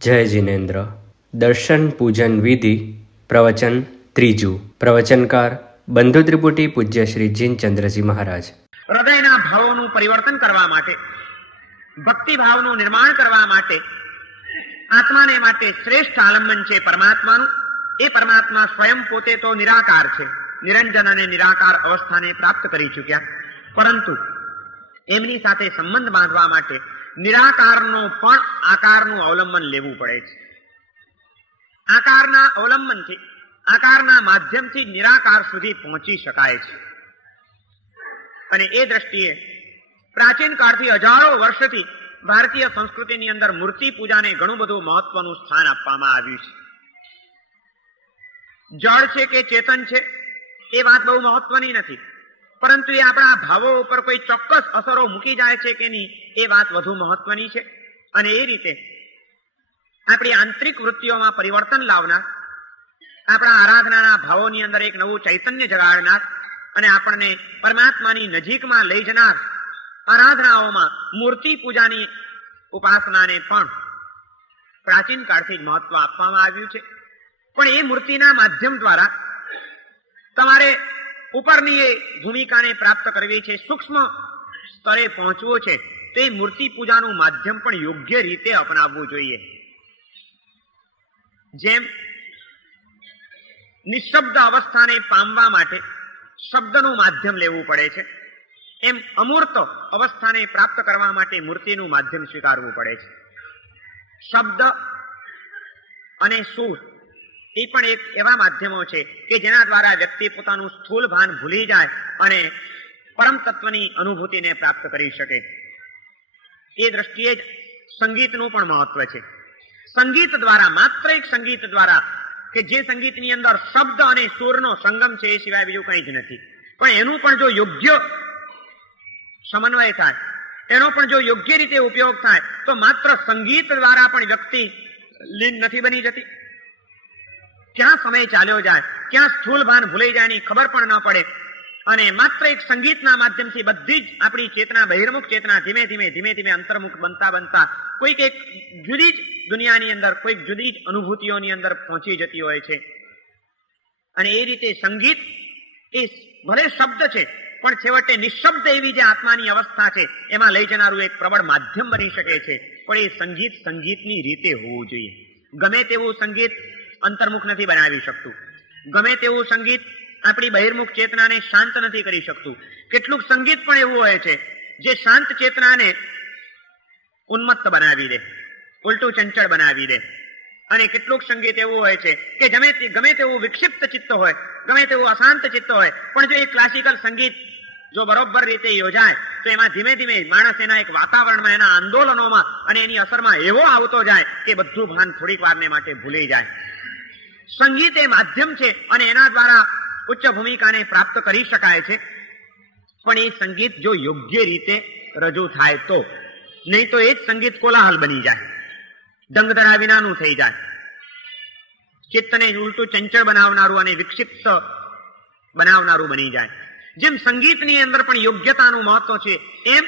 જય જિનેન્દ્ર. દર્શન પૂજન વિધિ પ્રવચન ત્રીજું. પ્રવચનકાર બંધુ ત્રિપુટી પૂજ્ય શ્રી જીનચંદ્રજી મહારાજ. હૃદયના ભાવોનું પરિવર્તન કરવા માટે, ભક્તિ ભાવનું નિર્માણ કરવા માટે, આત્માને માટે શ્રેષ્ઠ આલંબન છે પરમાત્માનું. એ પરમાત્મા સ્વયં પોતે તો નિરાકાર છે, નિરંજન અને નિરાકાર અવસ્થાને પ્રાપ્ત કરી ચૂક્યા, પરંતુ એમની સાથે સંબંધ બાંધવા માટે નિરાકારનો પણ આકારનું અવલંબન લેવું પડે છે. આકારના અવલંબનથી, આકારના માધ્યમથી નિરાકાર સુધી પહોંચી શકાય છે. અને એ દ્રષ્ટિએ પ્રાચીન કાળથી હજારો વર્ષથી ભારતીય સંસ્કૃતિની અંદર મૂર્તિ પૂજાને ઘણું બધું મહત્વનું સ્થાન આપવામાં આવ્યું છે. જળ છે કે ચેતન છે એ વાત બહુ મહત્વની નથી, પરંતુ એ આપણા ભાવો ઉપર કોઈ ચોક્કસ અસરો મૂકી જાય છે કે નહીં એ વાત વધુ મહત્વની છે. અને એ રીતે આપણી આંતરિક વૃત્તિઓમાં પરિવર્તન લાવનાર, આપણા આરાધનાના ભાવોની અંદર એક નવું ચૈતન્ય જગાડનાર અને આપણને પરમાત્માની નજીકમાં લઈ જનાર આરાધનાઓમાં મૂર્તિ પૂજાની ઉપાસનાને પણ પ્રાચીન કાળથી જ મહત્વ આપવામાં આવ્યું છે. પણ એ મૂર્તિના માધ્યમ દ્વારા તમારે ઉપરની એ ભૂમિકાને પ્રાપ્ત કરવી છે, સૂક્ષ્મ સ્તરે પહોંચવું છે, તો એ મૂર્તિ પૂજાનું માધ્યમ પણ યોગ્ય રીતે અપનાવવું જોઈએ. જેમ નિશબ્દ અવસ્થાને પામવા માટે શબ્દનું માધ્યમ લેવું પડે છે, એમ અમૂર્ત અવસ્થાને પ્રાપ્ત કરવા માટે મૂર્તિનું માધ્યમ સ્વીકારવું પડે છે. શબ્દ અને સુર એ પણ એક એવા માધ્યમો છે કે જેના દ્વારા વ્યક્તિ પોતાનું સ્થૂલ ભાન ભૂલી જાય અને પરમ તત્વની અનુભૂતિને પ્રાપ્ત કરી શકે. એ દ્રષ્ટિએ જ સંગીતનું પણ મહત્વ છે. સંગીત દ્વારા, માત્ર એક સંગીત દ્વારા, કે જે સંગીતની અંદર શબ્દ અને સુરનો સંગમ છે એ સિવાય બીજું કંઈ જ નથી, પણ એનું પણ જો યોગ્ય સમન્વય થાય, એનો પણ જો યોગ્ય રીતે ઉપયોગ થાય, તો માત્ર સંગીત દ્વારા પણ વ્યક્તિ લીન નથી બની જતી. ક્યાં સમય ચાલ્યો જાય, ક્યાં સ્થૂલ ભાન ભૂલાઈ જાય ની ખબર પણ ન પડે. અને માત્ર એક સંગીતના માધ્યમથી બધી જ આપણી ચેતના, બહિર્મુખ ચેતના ધીમે ધીમે અંતર્મુખ બનતા કોઈક એક જુદી જ દુનિયાની અંદર, કોઈક જુદી જ અનુભૂતિઓની અંદર પહોંચી જતી હોય છે. અને એ રીતે સંગીત એ ભલે શબ્દ છે, પણ છેવટે નિશબ્દ એવી જે આત્માની અવસ્થા છે એમાં લઈ જનારું એક પ્રબળ માધ્યમ બની શકે છે. પણ એ સંગીત સંગીતની રીતે હોવું જોઈએ. ગમે તેવું સંગીત અંતર્મુખ નથી બનાવી શકતું, ગમે તેવું સંગીત આપણી બહિર્મુખ ચેતનાને શાંત નથી કરી શકતું. કેટલુંક સંગીત પણ એવું હોય છે જે શાંત ચેતનાને ઉન્મત્ત બનાવી દે, ઉલટું ચંચળ બનાવી દે. અને કેટલુંક સંગીત એવું હોય છે કે ગમે તેવું વિક્ષિપ્ત ચિત્ત હોય, ગમે તેવું અશાંત ચિત્ત હોય, પણ જો એ ક્લાસિકલ સંગીત જો બરોબર રીતે યોજાય તો એમાં ધીમે ધીમે માણસ એના એક વાતાવરણમાં, એના આંદોલનોમાં અને એની અસરમાં એવો આવતો જાય કે બધું ભાન થોડીક વારને માટે ભૂલી જાય. સંગીત એ માધ્યમ છે અને એના દ્વારા ઉચ્ચ ભૂમિકાને પ્રાપ્ત કરી શકાય છે. પણ એ સંગીત જો યોગ્ય રીતે રજૂ થાય તો, નહીં તો એ જ સંગીત કોલાહલ બની જાય, દંગધરા વિનાનું થઈ જાય, ચિત્તને ઉલટું ચંચળ બનાવનારું અને વિક્ષિપ્ત બનાવનારું બની જાય. જેમ સંગીતની અંદર પણ યોગ્યતાનું મહત્વ છે, એમ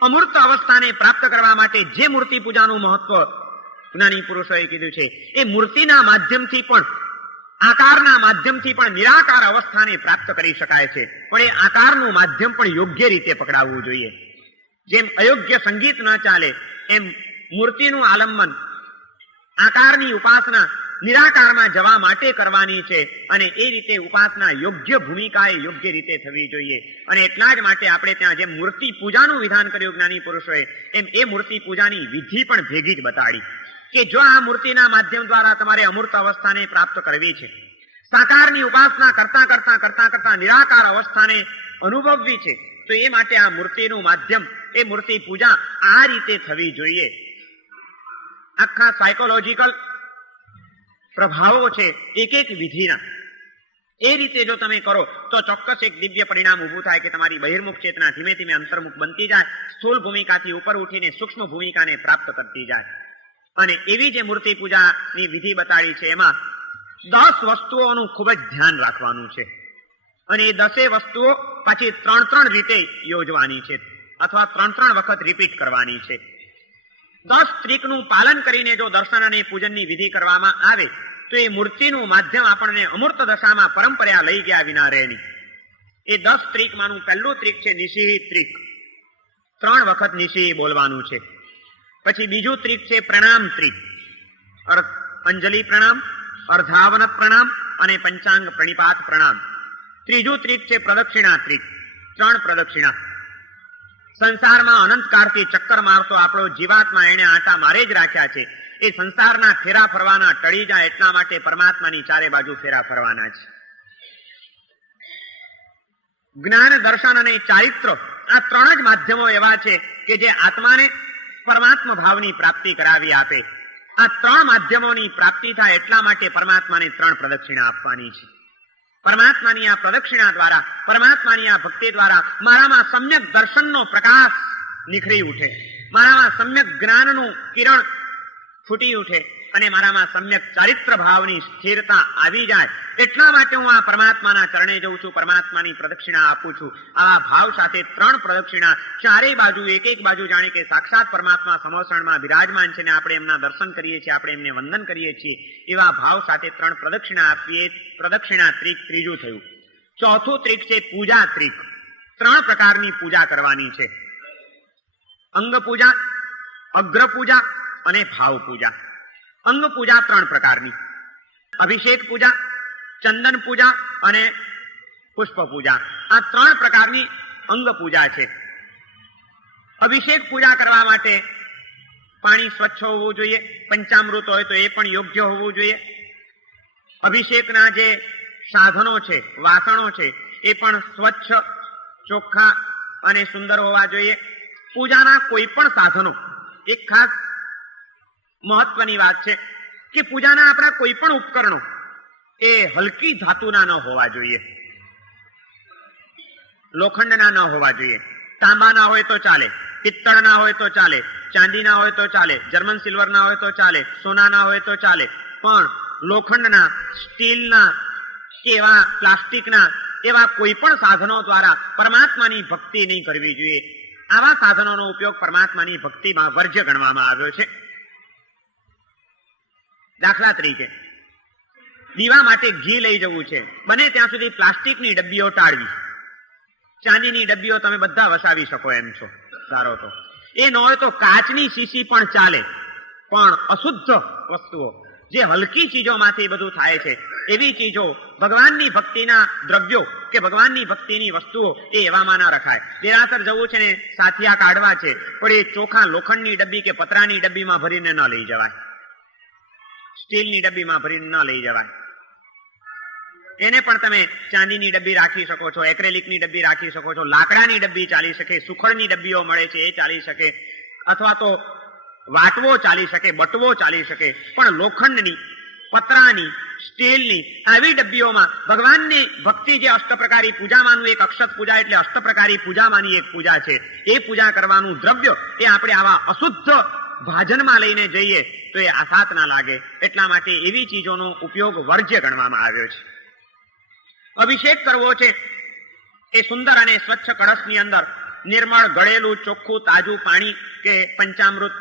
અમૂર્ત અવસ્થાને પ્રાપ્ત કરવા માટે જે મૂર્તિ પૂજાનું મહત્વ જ્ઞાની પુરુષોએ કીધું છે, એ મૂર્તિના માધ્યમથી પણ, આકારના માધ્યમથી પણ નિરાકાર અવસ્થાને પ્રાપ્ત કરી શકાય છે. પણ એ આકારનું માધ્યમ પણ યોગ્ય રીતે પકડાવવું જોઈએ. જેમ અયોગ્ય સંગીત ન ચાલે, એમ મૂર્તિનું આલંબન, આકારની ઉપાસના નિરાકારમાં જવા માટે કરવાની છે. અને એ રીતે ઉપાસના યોગ્ય ભૂમિકાએ યોગ્ય રીતે થવી જોઈએ. અને એટલા જ માટે આપણે ત્યાં જેમ મૂર્તિ પૂજાનું વિધાન કર્યું જ્ઞાની પુરુષોએ, એમ એ મૂર્તિ પૂજાની વિધિ પણ ભેગી જ બતાડી કે જો આ મૂર્તિના માધ્યમ દ્વારા તમારે અમૂર્ત અવસ્થાને પ્રાપ્ત કરવી છે, સાકારની ઉપાસના કરતા નિરાકાર અવસ્થાને અનુભવવી છે, તો એ માટે આ મૂર્તિનું માધ્યમ, એ મૂર્તિ પૂજા આ રીતે થવી જોઈએ. આખા સાયકોલોજીકલ પ્રભાવો છે એક એક વિધિના, એ રીતે જો તમે કરો તો ચોક્કસ એક દિવ્ય પરિણામ ઊભું થાય કે તમારી બહિર્મુખ ચેતના ધીમે ધીમે અંતર્મુખ બનતી જાય, સ્થૂળ ભૂમિકાથી ઉપર ઉઠીને સૂક્ષ્મ ભૂમિકાને પ્રાપ્ત કરતી જાય. અને એવી જે મૂર્તિ પૂજાની વિધિ બતાડી છે એમાં 10 વસ્તુઓનું ખૂબ જ ધ્યાન રાખવાનું છે. અને એ 10 વસ્તુઓ પાછી 3 રીતે યોજવાની છે, અથવા 3 વખત રિપીટ કરવાની છે. 10 ત્રિકનું પાલન કરીને જો દર્શન અને પૂજનની વિધિ કરવામાં આવે તો એ મૂર્તિનું માધ્યમ આપણને અમૂર્ત દશામાં પરંપરા લઈ ગયા વિના રહે નહીં. એ 10 ત્રિકમાંનું પહેલું ત્રિક છે નિશિહ ત્રિક. 3 વખત નિશિહ બોલવાનું છે. પછી બીજું ત્રિક છે પ્રણામ ત્રિક. અંજલિ પ્રણામ, અર્ધાવનત પ્રણામ અને પંચાંગ પ્રણિપાત પ્રણામ. ત્રીજું ત્રિક છે પ્રદક્ષિણા ત્રિક. 3 પ્રદક્ષિણા. સંસારમાં અનંતકાળથી ચક્કર મારતો આપણો જીવાત્મા એને આંટા મારે જ રાખ્યા છે. એ સંસારના ફેરા ફરવાના ટળી જાય એટલા માટે પરમાત્માની ચારે બાજુ ફેરા ફરવાના છે. જ્ઞાન, દર્શન અને ચારિત્ર આ 3 જ માધ્યમો એવા છે કે જે આત્માને પરમાત્મા ભાવની પ્રાપ્તિ કરાવી આપે. આ 3 માધ્યમોની પ્રાપ્તિ થાય એટલા માટે પરમાત્માને 3 પ્રદક્ષિણા આપવાની છે. પરમાત્માની આ પ્રદક્ષિણા દ્વારા, પરમાત્માની આ ભક્તિ દ્વારા મારામાં સમ્યક દર્શનનો પ્રકાશ નિખરી ઉઠે, મારામાં સમ્યક જ્ઞાનનું કિરણ ફૂટી ઉઠે અને મારામાં સમ્યક ચારિત્ર ભાવની સ્થિરતા આવી જાય. એટલા માટે હું આ પરમાત્માના ચરણે જઉં છું, પરમાત્માની પ્રદક્ષિણા આપું છું. આવા ભાવ સાથે 3 પ્રદક્ષિણા, ચારેય બાજુ એક એક બાજુ જાણે કે સાક્ષાત પરમાત્મા સમોસણમાં બિરાજમાન છે ને આપણે એમના દર્શન કરીએ છીએ, આપણે એમને વંદન કરીએ છીએ. એવા ભાવ સાથે 3 પ્રદક્ષિણા આપીએ. પ્રદક્ષિણા ત્રિક ત્રીજું થયું. ચોથું ત્રિક છે પૂજા ત્રિક. 3 પ્રકારની પૂજા કરવાની છે. અંગ પૂજા, અગ્ર પૂજા અને ભાવ પૂજા. અંગ પૂજા 3 પ્રકારની. અભિષેક પૂજા, ચંદન પૂજા અને પુષ્પ પૂજા. આ 3 પ્રકારની અંગ પૂજા છે. અભિષેક પૂજા કરવા માટે પાણી સ્વચ્છ હોવું જોઈએ. પંચામૃત હોય તો એ પણ યોગ્ય હોવું જોઈએ. અભિષેકના જે સાધનો છે, વાસણો છે, એ પણ સ્વચ્છ, ચોખ્ખા અને સુંદર હોવા જોઈએ. પૂજાના કોઈ પણ સાધનો, એક ખાસ મહત્વની વાત છે કે પૂજાના આપણા કોઈ પણ ઉપકરણો એ હલકી ધાતુના ન હોવા જોઈએ, લોખંડના ન હોવા જોઈએ. તાંબાના હોય તો ચાલે, પિત્તળના હોય તો ચાલે, ચાંદીના હોય તો ચાલે, જર્મન સિલ્વરના હોય તો ચાલે, સોનાના હોય તો ચાલે, પણ લોખંડના, સ્ટીલના કે એવા પ્લાસ્ટિકના એવા કોઈ પણ સાધનો દ્વારા પરમાત્માની ભક્તિ નહીં કરવી જોઈએ. આવા સાધનોનો ઉપયોગ પરમાત્માની ભક્તિમાં વર્જ્ય ગણવામાં આવ્યો છે. દાખલા તરીકે દીવા માટે ઘી લઈ જવું છે, બને ત્યાં સુધી પ્લાસ્ટિકની ડબ્બીઓ ટાળવી. ચાંદીની ડબ્બીઓ તમે બધા વસાવી શકો એમ છો, ધારો તો. એ ન હોય તો કાચની શીશી પણ ચાલે. પણ અશુદ્ધ વસ્તુઓ, જે હલકી ચીજોમાંથી બધું થાય છે, એવી ચીજો, ભગવાનની ભક્તિના દ્રવ્યો કે ભગવાનની ભક્તિની વસ્તુઓ એ એવામાં ન રખાય. દેરાસર જવું છે ને સાથિયા કાઢવા છે, પણ એ ચોખા લોખંડની ડબ્બી કે પતરાની ડબ્બીમાં ભરીને ન લઈ જવાય, સ્ટીલની ડબ્બીમાં ભરીને ન લઈ જવાય. એને પણ તમે ચાંદીની ડબ્બી રાખી શકો છો, એક્રેલિકની ડબ્બી રાખી શકો છો, લાકડાની ડબ્બી ચાલી શકે, સુખડની ડબ્બીઓ મળે છે એ ચાલી શકે, અથવા તો વાટવો ચાલી શકે, બટવો ચાલી શકે. પણ લોખંડની, પતરાની, સ્ટીલની આવી ડબ્બીઓમાં ભગવાનની ભક્તિ, જે અષ્ટપ્રકારી પૂજામાંનું એક અક્ષત પૂજા એટલે અષ્ટપ્રકારી પૂજામાંની એક પૂજા છે, એ પૂજા કરવાનું દ્રવ્ય એ આપણે આવા અશુદ્ધ ભાજનમાં લઈને જઈએ તો એ આસાત ના લાગે. એટલા માટે એવી ચીજોનો ઉપયોગ વર્જ્ય ગણવામાં આવ્યો છે. અભિષેક કરવો છે એ સુંદર અને સ્વચ્છ કળશની અંદર નિર્મળ, ગળેલું, ચોખ્ખું, તાજું પાણી કે પંચામૃત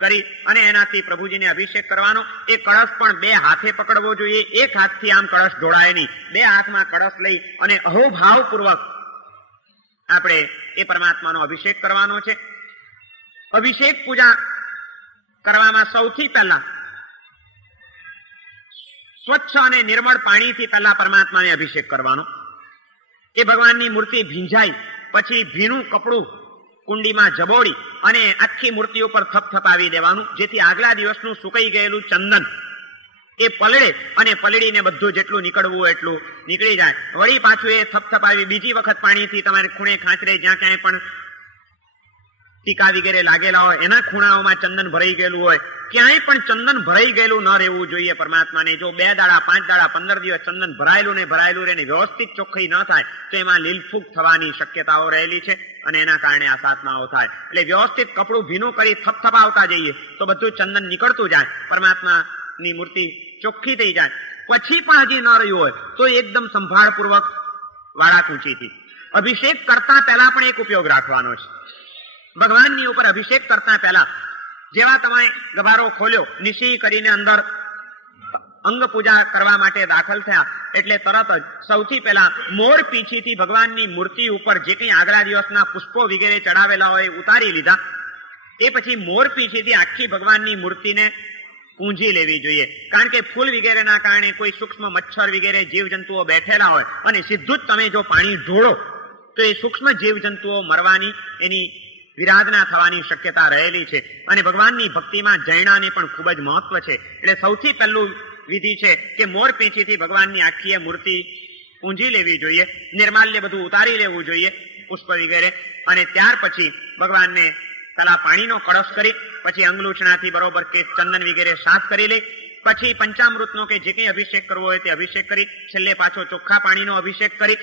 કરી અને એનાથી પ્રભુજીને અભિષેક કરવાનો. એ કળશ પણ 2 હાથે પકડવો જોઈએ. એક હાથથી આમ કળશ ઢોળાય નહીં. 2 હાથમાં કળશ લઈ અને અહોભાવપૂર્વક આપણે એ પરમાત્માનો અભિષેક કરવાનો છે. અભિષેક પૂજા કરવામાં સૌથી પહેલા સ્વચ્છ અને નિર્મળ પાણીથી પહેલા પરમાત્માને અભિષેક કરવાનો. એ ભગવાનની મૂર્તિ ભીંજાય પછી ભીનું કપડું કુંડીમાં જબોડી અને આખી મૂર્તિ ઉપર થપથપાવી દેવાનું, જેથી આગલા દિવસનું સુકાઈ ગયેલું ચંદન એ પલળે અને પલળીને બધું જેટલું નીકળવું હોય એટલું નીકળી જાય. વળી પાછું એ થપથપાવી બીજી વખત પાણીથી તમારે ખૂણે ખાંચરે જ્યાં ક્યાંય પણ ટીકા વગેરે લાગેલા હોય એના ખૂણાઓમાં ચંદન ભરાઈ ગયેલું હોય, ક્યાંય પણ ચંદન ભરાઈ ગયેલું ન રહેવું જોઈએ પરમાત્માને. જો 2 દાડા, 5 દાડા, 15 દિવસ ચંદન ભરાયેલું રહે ને વ્યવસ્થિત ચોખ્ખાઈ ન થાય તો એમાં લીલફૂગ થવાની શક્યતાઓ રહેલી છે અને એના કારણે આ સાતમાઓ થાય. એટલે વ્યવસ્થિત કપડું ભીનું કરી થપથપાવતા જઈએ તો બધું ચંદન નીકળતું જાય, પરમાત્માની મૂર્તિ ચોખ્ખી થઈ જાય. પછી પણ હજી ન રહ્યું હોય તો એકદમ સંભાળપૂર્વક વાળા ઊંચીથી અભિષેક કરતા પહેલા પણ એક ઉપયોગ રાખવાનો છે. ભગવાનની ઉપર અભિષેક કરતા પહેલા જેવા તમે ગભારો ખોલ્યો, નિશી કરીને અંદર અંગ પૂજા કરવા માટે દાખલ થયા એટલે તરત જ સૌથી પહેલા મોર પીંછીથી ભગવાનની મૂર્તિ ઉપર જે કંઈ આગલા દિવસના પુષ્પો વગેરે ચડાવેલા હોય ઉતારી લીધા. એ પછી મોર પીંછીથી આખી ભગવાનની મૂર્તિને પૂંજી લેવી જોઈએ. કારણ કે ફૂલ વગેરેના કારણે કોઈ સૂક્ષ્મ મચ્છર વગેરે જીવજંતુઓ બેઠેલા હોય અને સીધું જ તમે જો પાણી ઢોળો તો એ સૂક્ષ્મ જીવજંતુઓ મરવાની, એની વિરાધના થવાની શક્યતા રહેલી છે. અને ભગવાનની ભક્તિમાં જૈણાને પણ ખૂબ જ મહત્વ છે. એટલે સૌથી પહેલું વિધિ છે કે મોર પીંછીથી ભગવાનની આખી મૂર્તિ પૂંજી લેવી જોઈએ, નિર્માલ્ય બધું ઉતારી લેવું જોઈએ, પુષ્પ વગેરે. અને ત્યાર પછી ભગવાનને પેલા પાણીનો કળશ કરી પછી અંગલુછણાથી બરોબર કે ચંદન વગેરે સાફ કરી લે. પછી પંચામૃતનો કે જે કંઈ અભિષેક કરવો હોય તે અભિષેક કરી, છેલ્લે પાછો ચોખ્ખા પાણીનો અભિષેક કરી.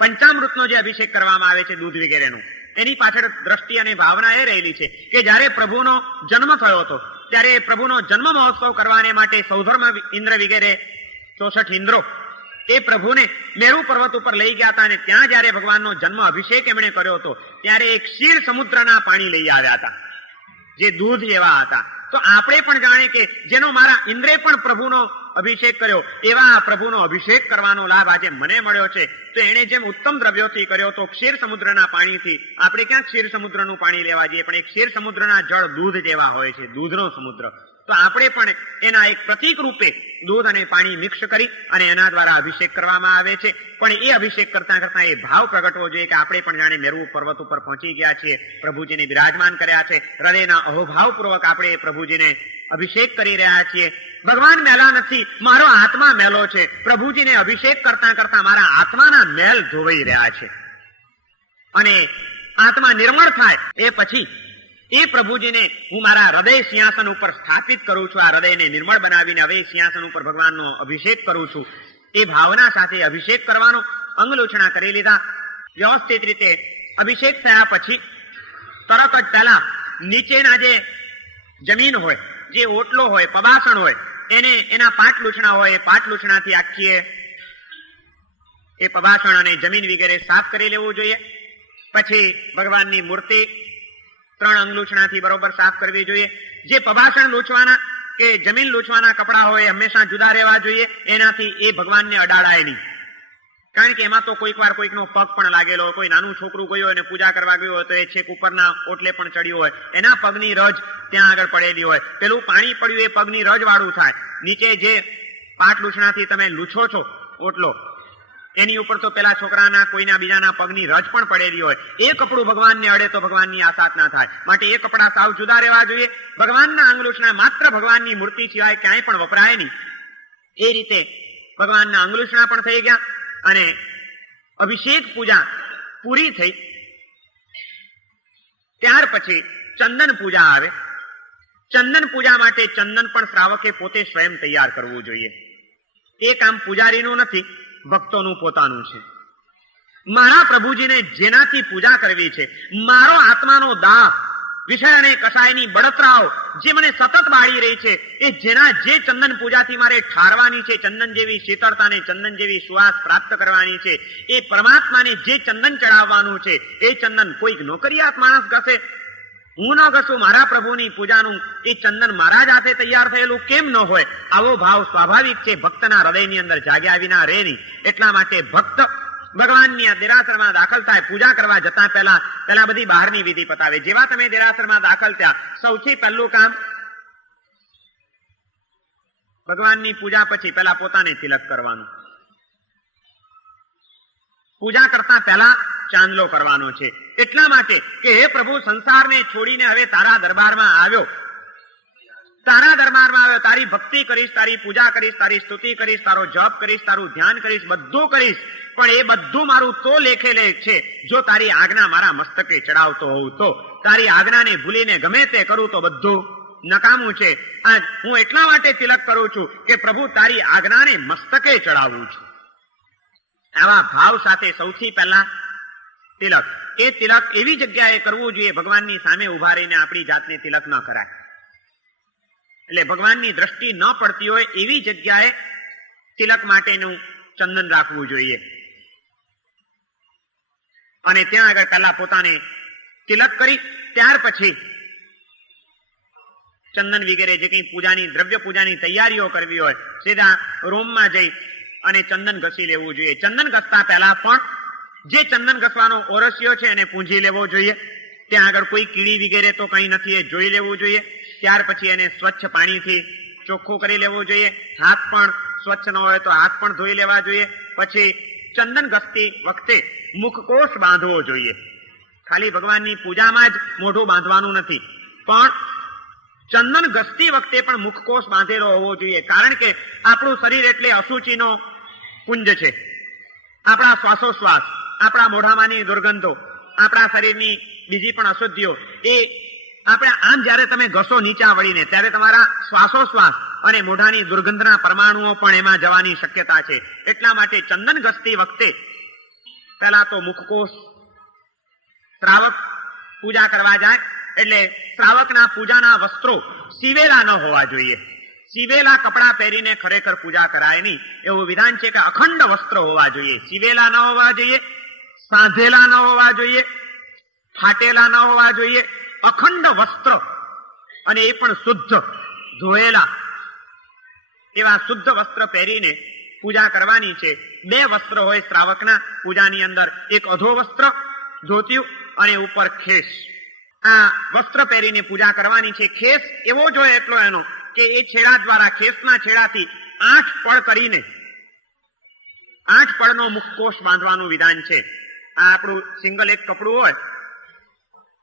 પંચામૃતનો જે અભિષેક કરવામાં આવે છે દૂધ વગેરેનો, એની પાછળ દ્રષ્ટિ અને ભાવના એ રહેલી છે કે જ્યારે પ્રભુનો જન્મ થયો હતો ત્યારે પ્રભુનો જન્મ મહોત્સવ કરવાને માટે સૌધર્મ ઇન્દ્ર વગેરે 64 ઇન્દ્રો એ પ્રભુને મેરુ પર્વત ઉપર લઈ ગયા હતા. અને ત્યાં જયારે ભગવાનનો જન્મ અભિષેક એમણે કર્યો હતો ત્યારે એક ક્ષીર સમુદ્રના પાણી લઈ આવ્યા હતા જે દૂધ જેવા હતા. તો આપણે પણ જાણે કે જેનો મારા ઇન્દ્રે પણ પ્રભુનો અભિષેક કર્યો એવા પ્રભુનો અભિષેક કરવાનો લાભ આજે મને મળ્યો છે. તો એણે જેમ ઉત્તમ દ્રવ્યોથી કર્યો તો ક્ષીર સમુદ્રના પાણીથી આપણે ક્યાં ક્ષીર સમુદ્રનું પાણી લેવા જઈએ, પણ એક ક્ષીર સમુદ્રના જળ દૂધ જેવા હોય છે, દૂધનો સમુદ્ર. તો આપણે પણ એના એક પ્રતીક રૂપે દૂધ અને પાણી મિક્સ કરી અને એના દ્વારા અભિષેક કરવામાં આવે છે. પણ એ અભિષેક કરતા કરતા એ ભાવ પ્રગટવો જોઈએ કે આપણે પણ જાણે મેરુ પર્વત ઉપર પહોંચી ગયા છીએ, પ્રભુજીને બિરાજમાન કર્યા છે, હૃદયના અહોભાવપૂર્વક આપણે પ્રભુજીને અભિષેક કરી રહ્યા છીએ. ભગવાન મેલા નથી, મારો આત્મા મેલો છે. પ્રભુજીને અભિષેક કરતા કરતા મારા આત્માના મેલ ધોવાઈ રહ્યા છે. અને આત્મા નિર્મળ થાય એ પછી એ પ્રભુજીને હું મારા હૃદય સિંહાસન ઉપર સ્થાપિત કરું છું. આ હૃદયને નિર્મળ બનાવીને હવે સિંહાસન ઉપર ભગવાનનો અભિષેક કરું છું. એ ભાવના સાથે અભિષેક કરવાનો. અંગલોચના કરી લીધા. વ્યવસ્થિત રીતે અભિષેક થયા પછી તરત જ પહેલા નીચેના જે જમીન હોય, જે ઓટલો હોય, પબાસણ હોય, એને એના પાટલુછણા હોય, એ પાટલુછણાથી આખી એ પબાસણ અને જમીન વગેરે સાફ કરી લેવું જોઈએ. પછી ભગવાનની મૂર્તિ 3 અંગલુછણાથી બરોબર સાફ કરવી જોઈએ. જે પબાસણ લૂછવાના કે જમીન લૂછવાના કપડા હોય હંમેશા જુદા રહેવા જોઈએ. એનાથી એ ભગવાનને અડાડાય નહીં. કારણ કે એમાં તો કોઈક વાર કોઈકનો પગ પણ લાગેલો હોય, કોઈ નાનું છોકરું ગયું હોય અને પૂજા કરવા ગયું હોય તો એ છેક ઉપરના ઓટલે પણ ચડ્યું હોય, એના પગની રજ ત્યાં આગળ પડેલી હોય, પેલું પાણી પડ્યું એ પગની રજ વાળું થાય. નીચે જે પાટલુછણાથી તમે લૂછો છો ઓટલો, એની ઉપર તો પેલા છોકરાના કોઈના બીજાના પગની રજ પણ પડેલી હોય. એ કપડું ભગવાનને અડે તો ભગવાનની આસાત ના થાય. માટે એ કપડા સાવ જુદા રહેવા જોઈએ. ભગવાનના અંગલુછણા માત્ર ભગવાનની મૂર્તિ સિવાય ક્યાંય પણ વપરાય નહીં. એ રીતે ભગવાનના અંગલુછણા પણ થઈ ગયા અને અભિષેક પૂજા પૂરી થઈ. ત્યાર પછી ચંદન પૂજા આવે. ચંદન પૂજા માટે ચંદન પણ શ્રાવકે પોતે સ્વયં તૈયાર કરવું જોઈએ. એ કામ પૂજારીનું નથી, ભક્તોનું પોતાનું છે. મારા પ્રભુજીને જેનાથી પૂજા કરવી છે, મારો આત્માનો દાહ, વિષય અને કસાયની બળતરાઓ જે મને સતત બાળી રહી છે, એ જેના જે ચંદન પૂજાથી મારે ઠારવાની છે, ચંદન જેવી શીતળતા ને ચંદન જેવી સુવાસ પ્રાપ્ત કરવાની છે, એ પરમાત્માને જે ચંદન ચડાવવાનું છે એ ચંદન કોઈક નોકરિયાત માણસ ઘસે, હું ન ઘસું. મારા પ્રભુની પૂજાનું એ ચંદન મારા જ હાથે તૈયાર થયેલું કેમ ન હોય? આવો ભાવ સ્વાભાવિક છે, ભક્તના હૃદયની અંદર જાગ્યા વિના રહે નહીં. એટલા માટે ભક્ત ભગવાનની આ દેરાસરમાં દાખલ થાય, પૂજા કરવા જતા પહેલા બધી બહારની વિધિ પતાવે. જેવા તમે દેરાસરમાં દાખલ થયા, સૌથી પહેલું કામ ભગવાનની પૂજા પછી પહેલા પોતાને તિલક કરવાનું. પૂજા કરતા પહેલા ચાંદલો કરવાનો છે. એટલા માટે કે હે પ્રભુ, સંસારને છોડીને હવે તારા દરબારમાં આવ્યો, તારી ભક્તિ કરીશ, તારી પૂજા કરીશ, તારી સ્તુતિ કરીશ, તારો જપ કરીશ, તારું ધ્યાન કરીશ, બધું કરીશ. પણ એ બધું મારું તો લેખે લેખ છે જો તારી આજ્ઞા મારા મસ્તકે ચડાવતો હોઉં તો. તારી આજ્ઞાને ભૂલીને ગમે તે કરું તો બધું નકામું છે. આજ હું એટલા માટે તિલક કરું છું કે પ્રભુ તારી આજ્ઞાને મસ્તકે ચડાવું છું. આવા ભાવ સાથે સૌથી પહેલા તિલક. એ તિલક એવી જગ્યાએ કરવું જોઈએ, ભગવાનની સામે ઉભા રહીને આપણી જાતને તિલક ન કરાય. એટલે ભગવાનની દ્રષ્ટિ ન પડતી હોય એવી જગ્યાએ તિલક માટેનું ચંદન રાખવું જોઈએ. અને ત્યાં આગળ પહેલા પોતાને તિલક કરી ત્યાર પછી ચંદન વગેરે જે કંઈ પૂજાની દ્રવ્ય પૂજાની તૈયારીઓ કરવી હોય સીધા રૂમમાં જઈ અને ચંદન ઘસી લેવું જોઈએ. ચંદન ઘસતા પહેલા પણ જે ચંદન ઘસવાનો ઓરસિયો છે એને પૂંજી લેવો જોઈએ. ત્યાં આગળ કોઈ કીડી વગેરે તો કંઈ નથી એ જોઈ લેવું જોઈએ. ત્યાર પછી એને સ્વચ્છ પાણીથી ચોખ્ખું કરી લેવું જોઈએ. હાથ પણ સ્વચ્છ ન હોય તો હાથ પણ ધોઈ લેવા જોઈએ. પછી ચંદન ઘસતી વખતે મુખકોશ બાંધવો જોઈએ. ખાલી ભગવાનની પૂજામાં જ મોઢું બાંધવાનું નથી, પણ ચંદન ઘસતી વખતે પણ મુખકોશ બાંધેલો હોવો જોઈએ. કારણ કે આપણું શરીર એટલે અશુચિનો કુંજ છે. આપણા શ્વાસોશ્વાસ, આપણા મોઢામાંની દુર્ગંધો, આપણા શરીરની બીજી પણ અશુદ્ધિઓ એ આપણે આમ જયારે તમે ઘસો નીચા વળીને ત્યારે તમારા શ્વાસોશ્વાસ અને મોઢાની દુર્ગંધના પરમાણુઓ પણ એમાં જવાની શક્યતા છે. એટલા માટે ચંદન ઘસતી વખતે પહેલા તો મુખકોશ, શ્રાવક પૂજા કરવા જાય એટલે શ્રાવકના પૂજાના વસ્ત્રો સીવેલા ન હોવા જોઈએ. સીવેલા કપડા પહેરીને ખરેખર પૂજા કરાય નહીં એવું વિધાન છે કે અખંડ વસ્ત્ર હોવા જોઈએ. સીવેલા ન હોવા જોઈએ, સાંધેલા ન હોવા જોઈએ, ફાટેલા ન હોવા જોઈએ. અખંડ વસ્ત્ર, અને એ પણ શુદ્ધ ધોયેલા એવા શુદ્ધ વસ્ત્ર પહેરીને પૂજા કરવાની છે. 2 વસ્ત્ર હોય શ્રાવકના પૂજાની અંદર, એક અધો વસ્ત્ર ધોતિયું અને ઉપર ખેસ. આ વસ્ત્ર પહેરીને પૂજા કરવાની છે. ખેસ એવો જોઈએ એટલો એનો કે એ છેડા દ્વારા, ખેસના છેડાથી 8 પળ કરીને 8 પળનો મુખકોશ બાંધવાનું વિધાન છે. આ આપણું સિંગલ એક કપડું હોય,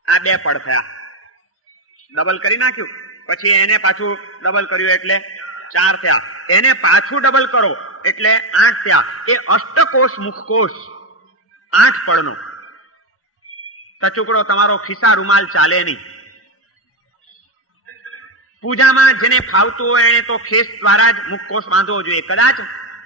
આ 2 પળ થયા, ડબલ કરી નાખ્યું, પછી એને પાછું ડબલ કર્યું એટલે 4 થયા, એને પાછું ડબલ કરો એટલે 8 થયા. એ અષ્ટકોશ મુખકોશ 8 પળનો. ટચુકડો તમારો ખિસ્સા રૂમાલ ચાલે નહીં. પૂજામાં જેને ફાવતું હોય એને તો ખેસ દ્વારા જ મુખકોશ બાંધવો જોઈએ. કદાચ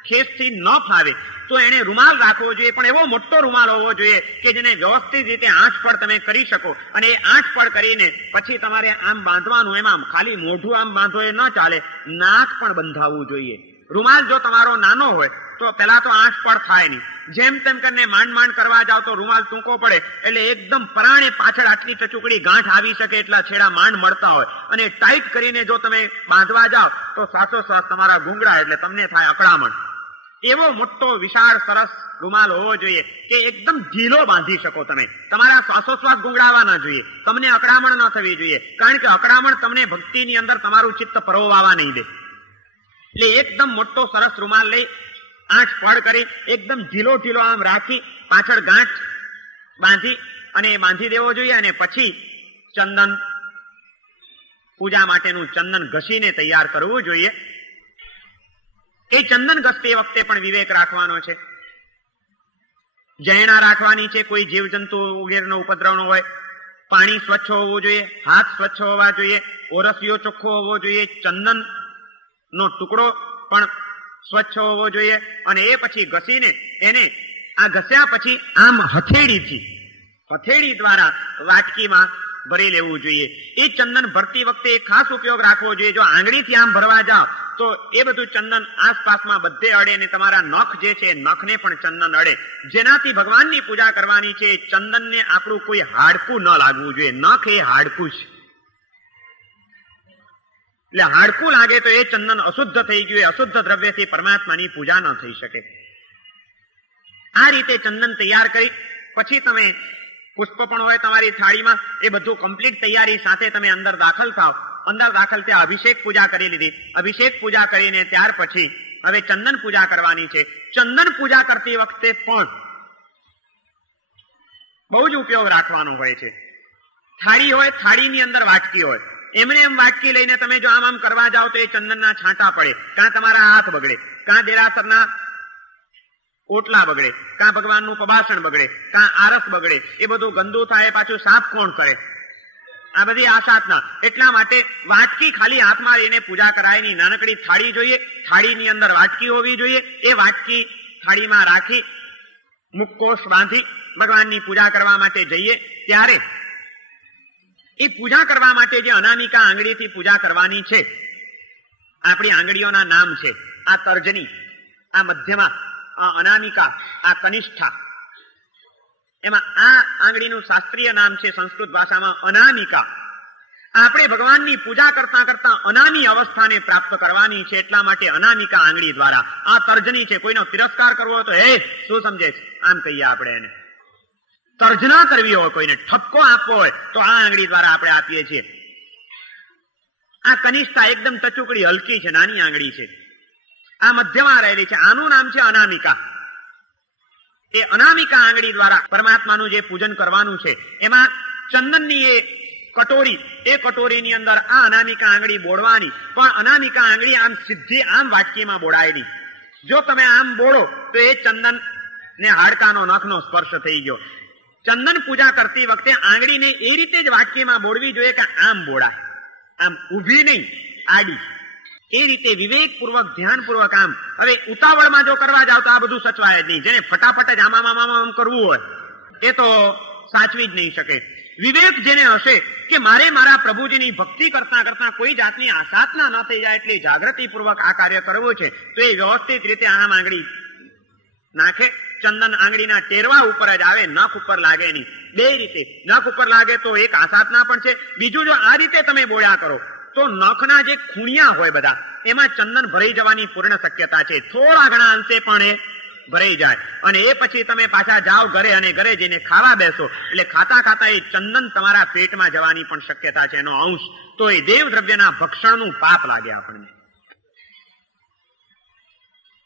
ખેસથી ન ફાવે તો એને રૂમાલ રાખવો જોઈએ, પણ એવો મોટો રૂમાલ હોવો જોઈએ કે જેને વ્યવસ્થિત રીતે 8 પળ તમે કરી શકો. અને એ 8 પળ કરીને પછી તમારે આમ બાંધવાનું. એમાં ખાલી મોઢું આમ બાંધો એ ન ચાલે, નાક પણ બંધાવવું જોઈએ. રૂમાલ જો તમારો નાનો હોય તો પેલા તો 8 પળ થાય નહીં. જેમ તેમ કરીને માંડ કરવા જાવ તો રૂમાલ ટૂંકો પડે એટલે એકદમ પરાણે પાછળ આટલી ટચુકડી ગાંઠ આવી શકે એટલા છેડા માંડ મળતા હોય. અને ટાઈટ કરીને જો તમે બાંધવા જાવ તો શ્વાસોશ્વાસ તમારા ગુંગળા એટલે તમને થાય અકળામણ. એવો મોટો વિશાળ સરસ રૂમાલ હોવો જોઈએ કે એકદમ ઢીલો બાંધી શકો તમે. તમારા શ્વાસોશ્વાસ ગુંગળાવા ના જોઈએ, તમને અકળામણ ન થવી જોઈએ. કારણ કે અકળામણ તમને ભક્તિની અંદર તમારું ચિત્ત પરોવાવા નહીં દે. એટલે એકદમ મોટો સરસ રૂમાલ લઈ 8 પળ કરી એકદમ ઢીલો આમ રાખી પાછળ ગાંઠ બાંધી અને બાંધી દેવો જોઈએ. અને પછી ચંદન, પૂજા માટેનું ચંદન ઘસીને તૈયાર કરવું જોઈએ. એ ચંદન ઘસતી વખતે પણ વિવેક રાખવાનો છે. જૈણા રાખવાની છે, કોઈ જીવજંતુ વગેરેનો ઉપદ્રવ ન હોય. પાણી સ્વચ્છ હોવું જોઈએ, હાથ સ્વચ્છ હોવા જોઈએ, ઓરસિયો ચોખ્ખો હોવો જોઈએ, ચંદન નો ટુકડો પણ સ્વચ્છ હોવો જોઈએ. અને એ પછી ઘસીને એને આ ઘસ્યા પછી આમ હથેળી દ્વારા વાટકીમાં ભરી લેવું જોઈએ. એ ચંદન ભરતી વખતે ખાસ ઉપયોગ રાખવો જોઈએ. જો આંગળીથી આમ ભરવા જાઓ તો એ બધું ચંદન આસપાસમાં બધે અડે અને તમારા નખ જે છે નખને પણ ચંદન અડે. જેનાથી ભગવાનની પૂજા કરવાની છે ચંદનને આપણું કોઈ હાડકું ન લાગવું જોઈએ. નખ એ હાડકું છે, એટલે હાડકું લાગે તો એ ચંદન અશુદ્ધ થઈ ગયું. અશુદ્ધ દ્રવ્યથી પરમાત્માની પૂજા ન થઈ શકે. આ રીતે ચંદન તૈયાર કરી પછી તમે પુષ્પ પણ હોય તમારી થાળીમાં, એ બધું કમ્પ્લીટ તૈયારી સાથે તમે અંદર દાખલ થાવ. અંદર દાખલ ત્યાં અભિષેક પૂજા કરી લીધી. અભિષેક પૂજા કરીને ત્યાર પછી હવે ચંદન પૂજા કરવાની છે. ચંદન પૂજા કરતી વખતે પણ બહુ જ ઉપયોગ રાખવાનો હોય છે. થાળી હોય, થાળીની અંદર વાટકી હોય, એમને એમ વાટકી લઈને તમે જો આમ કરવા જાઓ તો એ ચંદનના છાંટા પડે, કાં તમારા હાથ બગડે, કાં દેરાસરના ઓટલા બગડે, કાં ભગવાનનું પબાસણ બગડે, કાં આરસ બગડે. એ બધું ગંદુ થાય, પાછું સાફ કોણ કરે? આ બધી આશાતના. એટલા માટે વાટકી ખાલી હાથમાં લઈને પૂજા કરાય નહીં. નાનકડી થાળી જોઈએ, થાળીની અંદર વાટકી હોવી જોઈએ. એ વાટકી થાળીમાં રાખી મુખકોશ બાંધી ભગવાનની પૂજા કરવા માટે જઈએ ત્યારે એ પૂજા કરવા માટે જે અનામિકા આંગળીથી પૂજા કરવાની છે, આપણી આંગળીઓના નામ છે આ તર્જની, આ મધ્યમાં, આ અનામિકા, આ કનિષ્ઠા. એમાં આ આંગળીનું શાસ્ત્રીય નામ છે સંસ્કૃત ભાષામાં અનામિકા. આપણે ભગવાનની પૂજા કરતા કરતા અનામી અવસ્થાને પ્રાપ્ત કરવાની છે. એટલા માટે અનામિકા આંગળી દ્વારા આ તર્જની છે. કોઈનો તિરસ્કાર કરવો હોય તો હે શું સમજે છે આમ કહીએ આપણે એને. તર્જના કરવી હોય, કોઈને ઠપકો આપવો હોય તો આ આંગળી દ્વારા આપણે આપીએ છીએ. આ કનિષ્ઠા એકદમ ટચુકડી હલકી છે, નાની આંગળી છે. આ મધ્યમાં રહેલી છે, આનું નામ છે અનામિકા. એ અનામિકા આંગળી દ્વારા પરમાત્માનું જે પૂજન કરવાનું છે એમાં ચંદનની એ કટોરી, એ કટોરીની અંદર આ અનામિકા આંગળી બોળવાની. પણ અનામિકા આંગળી આમ સીધી આમ વાટકીમાં બોળાયેલી. જો તમે આમ બોળો તો એ ચંદન ને હાડકાનો નખનો સ્પર્શ થઈ ગયો. ચંદન પૂજા કરતી વખતે આંગળીને એ રીતે જ વાટકીમાં બોળવી જોઈએ કે આમ બોળાય, આમ ઊભી નહીં, આડી. એ રીતે વિવેકપૂર્વક ધ્યાનપૂર્વક આમ. હવે ઉતાવળમાં જો કરવા જાવ તો આ બધું સચવાય જ નહીં. જેને ફટાફટ જ આમ કરવું હોય એ તો સાચવી જ નહીં શકે. વિવેક જેને હશે કે મારે મારા પ્રભુજીની ભક્તિ કરતા કરતા કોઈ જાતની આસાધના ન થઈ જાય એટલી જાગૃતિપૂર્વક આ કાર્ય કરવું છે, તો એ વ્યવસ્થિત રીતે આમ આંગળી નાખે. ચંદન આંગળીના ટેરવા ઉપર જ આવે, નખ ઉપર લાગે નહીં. બે રીતે નખ ઉપર લાગે તો એક આસાધના પણ છે. બીજું, જો આ રીતે તમે બોળ્યા કરો તો નખના જે ખૂણિયા હોય બધા એમાં ચંદન ભરાઈ જવાની પૂર્ણ શક્યતા છે. થોડા ઘણા અંશે પણ એ ભરાઈ જાય. અને એ પછી તમે પાછા જાઓ ઘરે અને ઘરે જઈને ખાવા બેસો એટલે ખાતા ખાતા એ ચંદન તમારા પેટમાં જવાની પણ શક્યતા છે, એનો અંશ. તો એ દેવ દ્રવ્યના ભક્ષણનું પાપ લાગે આપણને.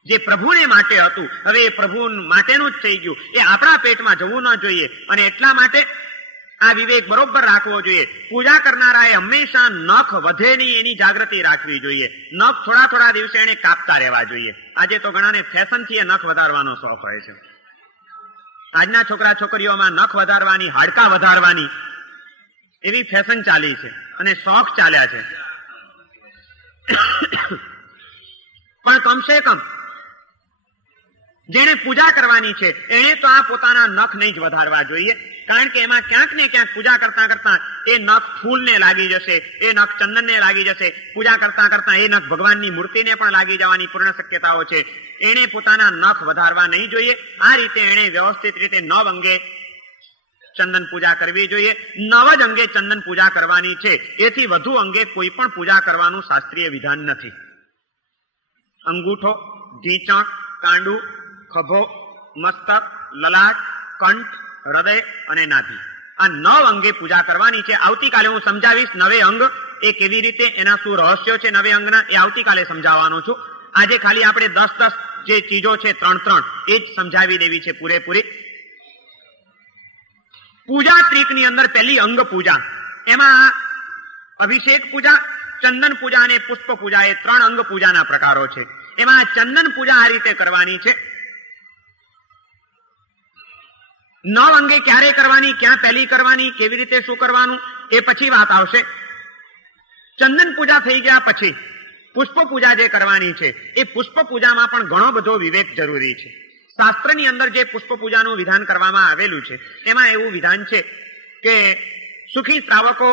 જે પ્રભુને માટે હતું હવે એ પ્રભુ માટેનું જ થઈ ગયું. એ આપણા પેટમાં જવું ન જોઈએ. અને એટલા માટે આ વિવેક બરોબર રાખવો જોઈએ. પૂજા કરનારાએ હંમેશા નખ વધે નહીં એની જાગૃતિ રાખવી જોઈએ. નખ થોડા થોડા દિવસે એને કાપતા રહેવા જોઈએ. આજે તો ઘણાને ફેશનથી એ નખ વધારવાનો શોખ હોય છે. આજના છોકરા છોકરીઓમાં નખ વધારવાની, હાડકા વધારવાની એવી ફેશન ચાલી છે અને શોખ ચાલ્યા છે. પણ કમસે કમ જેને પૂજા કરવાની છે એને તો આ પોતાના નખ નહીં જ વધારવા જોઈએ. કારણ કે એમાં ક્યાંક ને ક્યાંક પૂજા કરતા કરતા એ નખ ફૂલને લાગી જશે, એ નખ ચંદનને લાગી જશે. પૂજા કરતા કરતા એ નખ ભગવાનની મૂર્તિને પણ લાગી જવાની પૂર્ણ શક્યતાઓ છે. એને પોતાના નખ વધારવા નહીં જોઈએ. આ રીતે એને વ્યવસ્થિત રીતે 9 અંગે ચંદન પૂજા કરવી જોઈએ. 9 જ અંગે ચંદન પૂજા કરવાની છે. એથી વધુ અંગે કોઈ પણ પૂજા કરવાનું શાસ્ત્રીય વિધાન નથી. અંગૂઠો, ઢીંચણ, કાંડું, ખભો, મસ્તક, લલાટ, કંઠ, હૃદય અને નાભી, આ 9 અંગે પૂજા કરવાની છે. આવતીકાલે હું સમજાવીશ 9 અંગ એ કેવી રીતે, એના શું રહસ્યો છે 9 અંગના, એ આવતીકાલે સમજાવવાનું છું. આજે ખાલી આપણે 10 જે ચીજો છે 3 એ જ સમજાવી દેવી છે પૂરેપૂરી. પૂજા ત્રિકની અંદર પહેલી અંગ પૂજા, એમાં અભિષેક પૂજા, ચંદન પૂજા અને પુષ્પ પૂજા એ 3 અંગ પૂજાના પ્રકારો છે. એમાં ચંદન પૂજા આ રીતે કરવાની છે. 9 અંગે ક્યારે કરવાની, ક્યાં પહેલી કરવાની, કેવી રીતે શું કરવાનું એ પછી વાત આવશે. ચંદન પૂજા થઈ ગયા પછી પુષ્પ પૂજા જે કરવાની છે એ પુષ્પ પૂજામાં પણ ઘણો બધો વિવેક જરૂરી છે. શાસ્ત્રની અંદર જે પુષ્પ પૂજાનું વિધાન કરવામાં આવેલું છે એમાં એવું વિધાન છે કે સુખી શ્રાવકો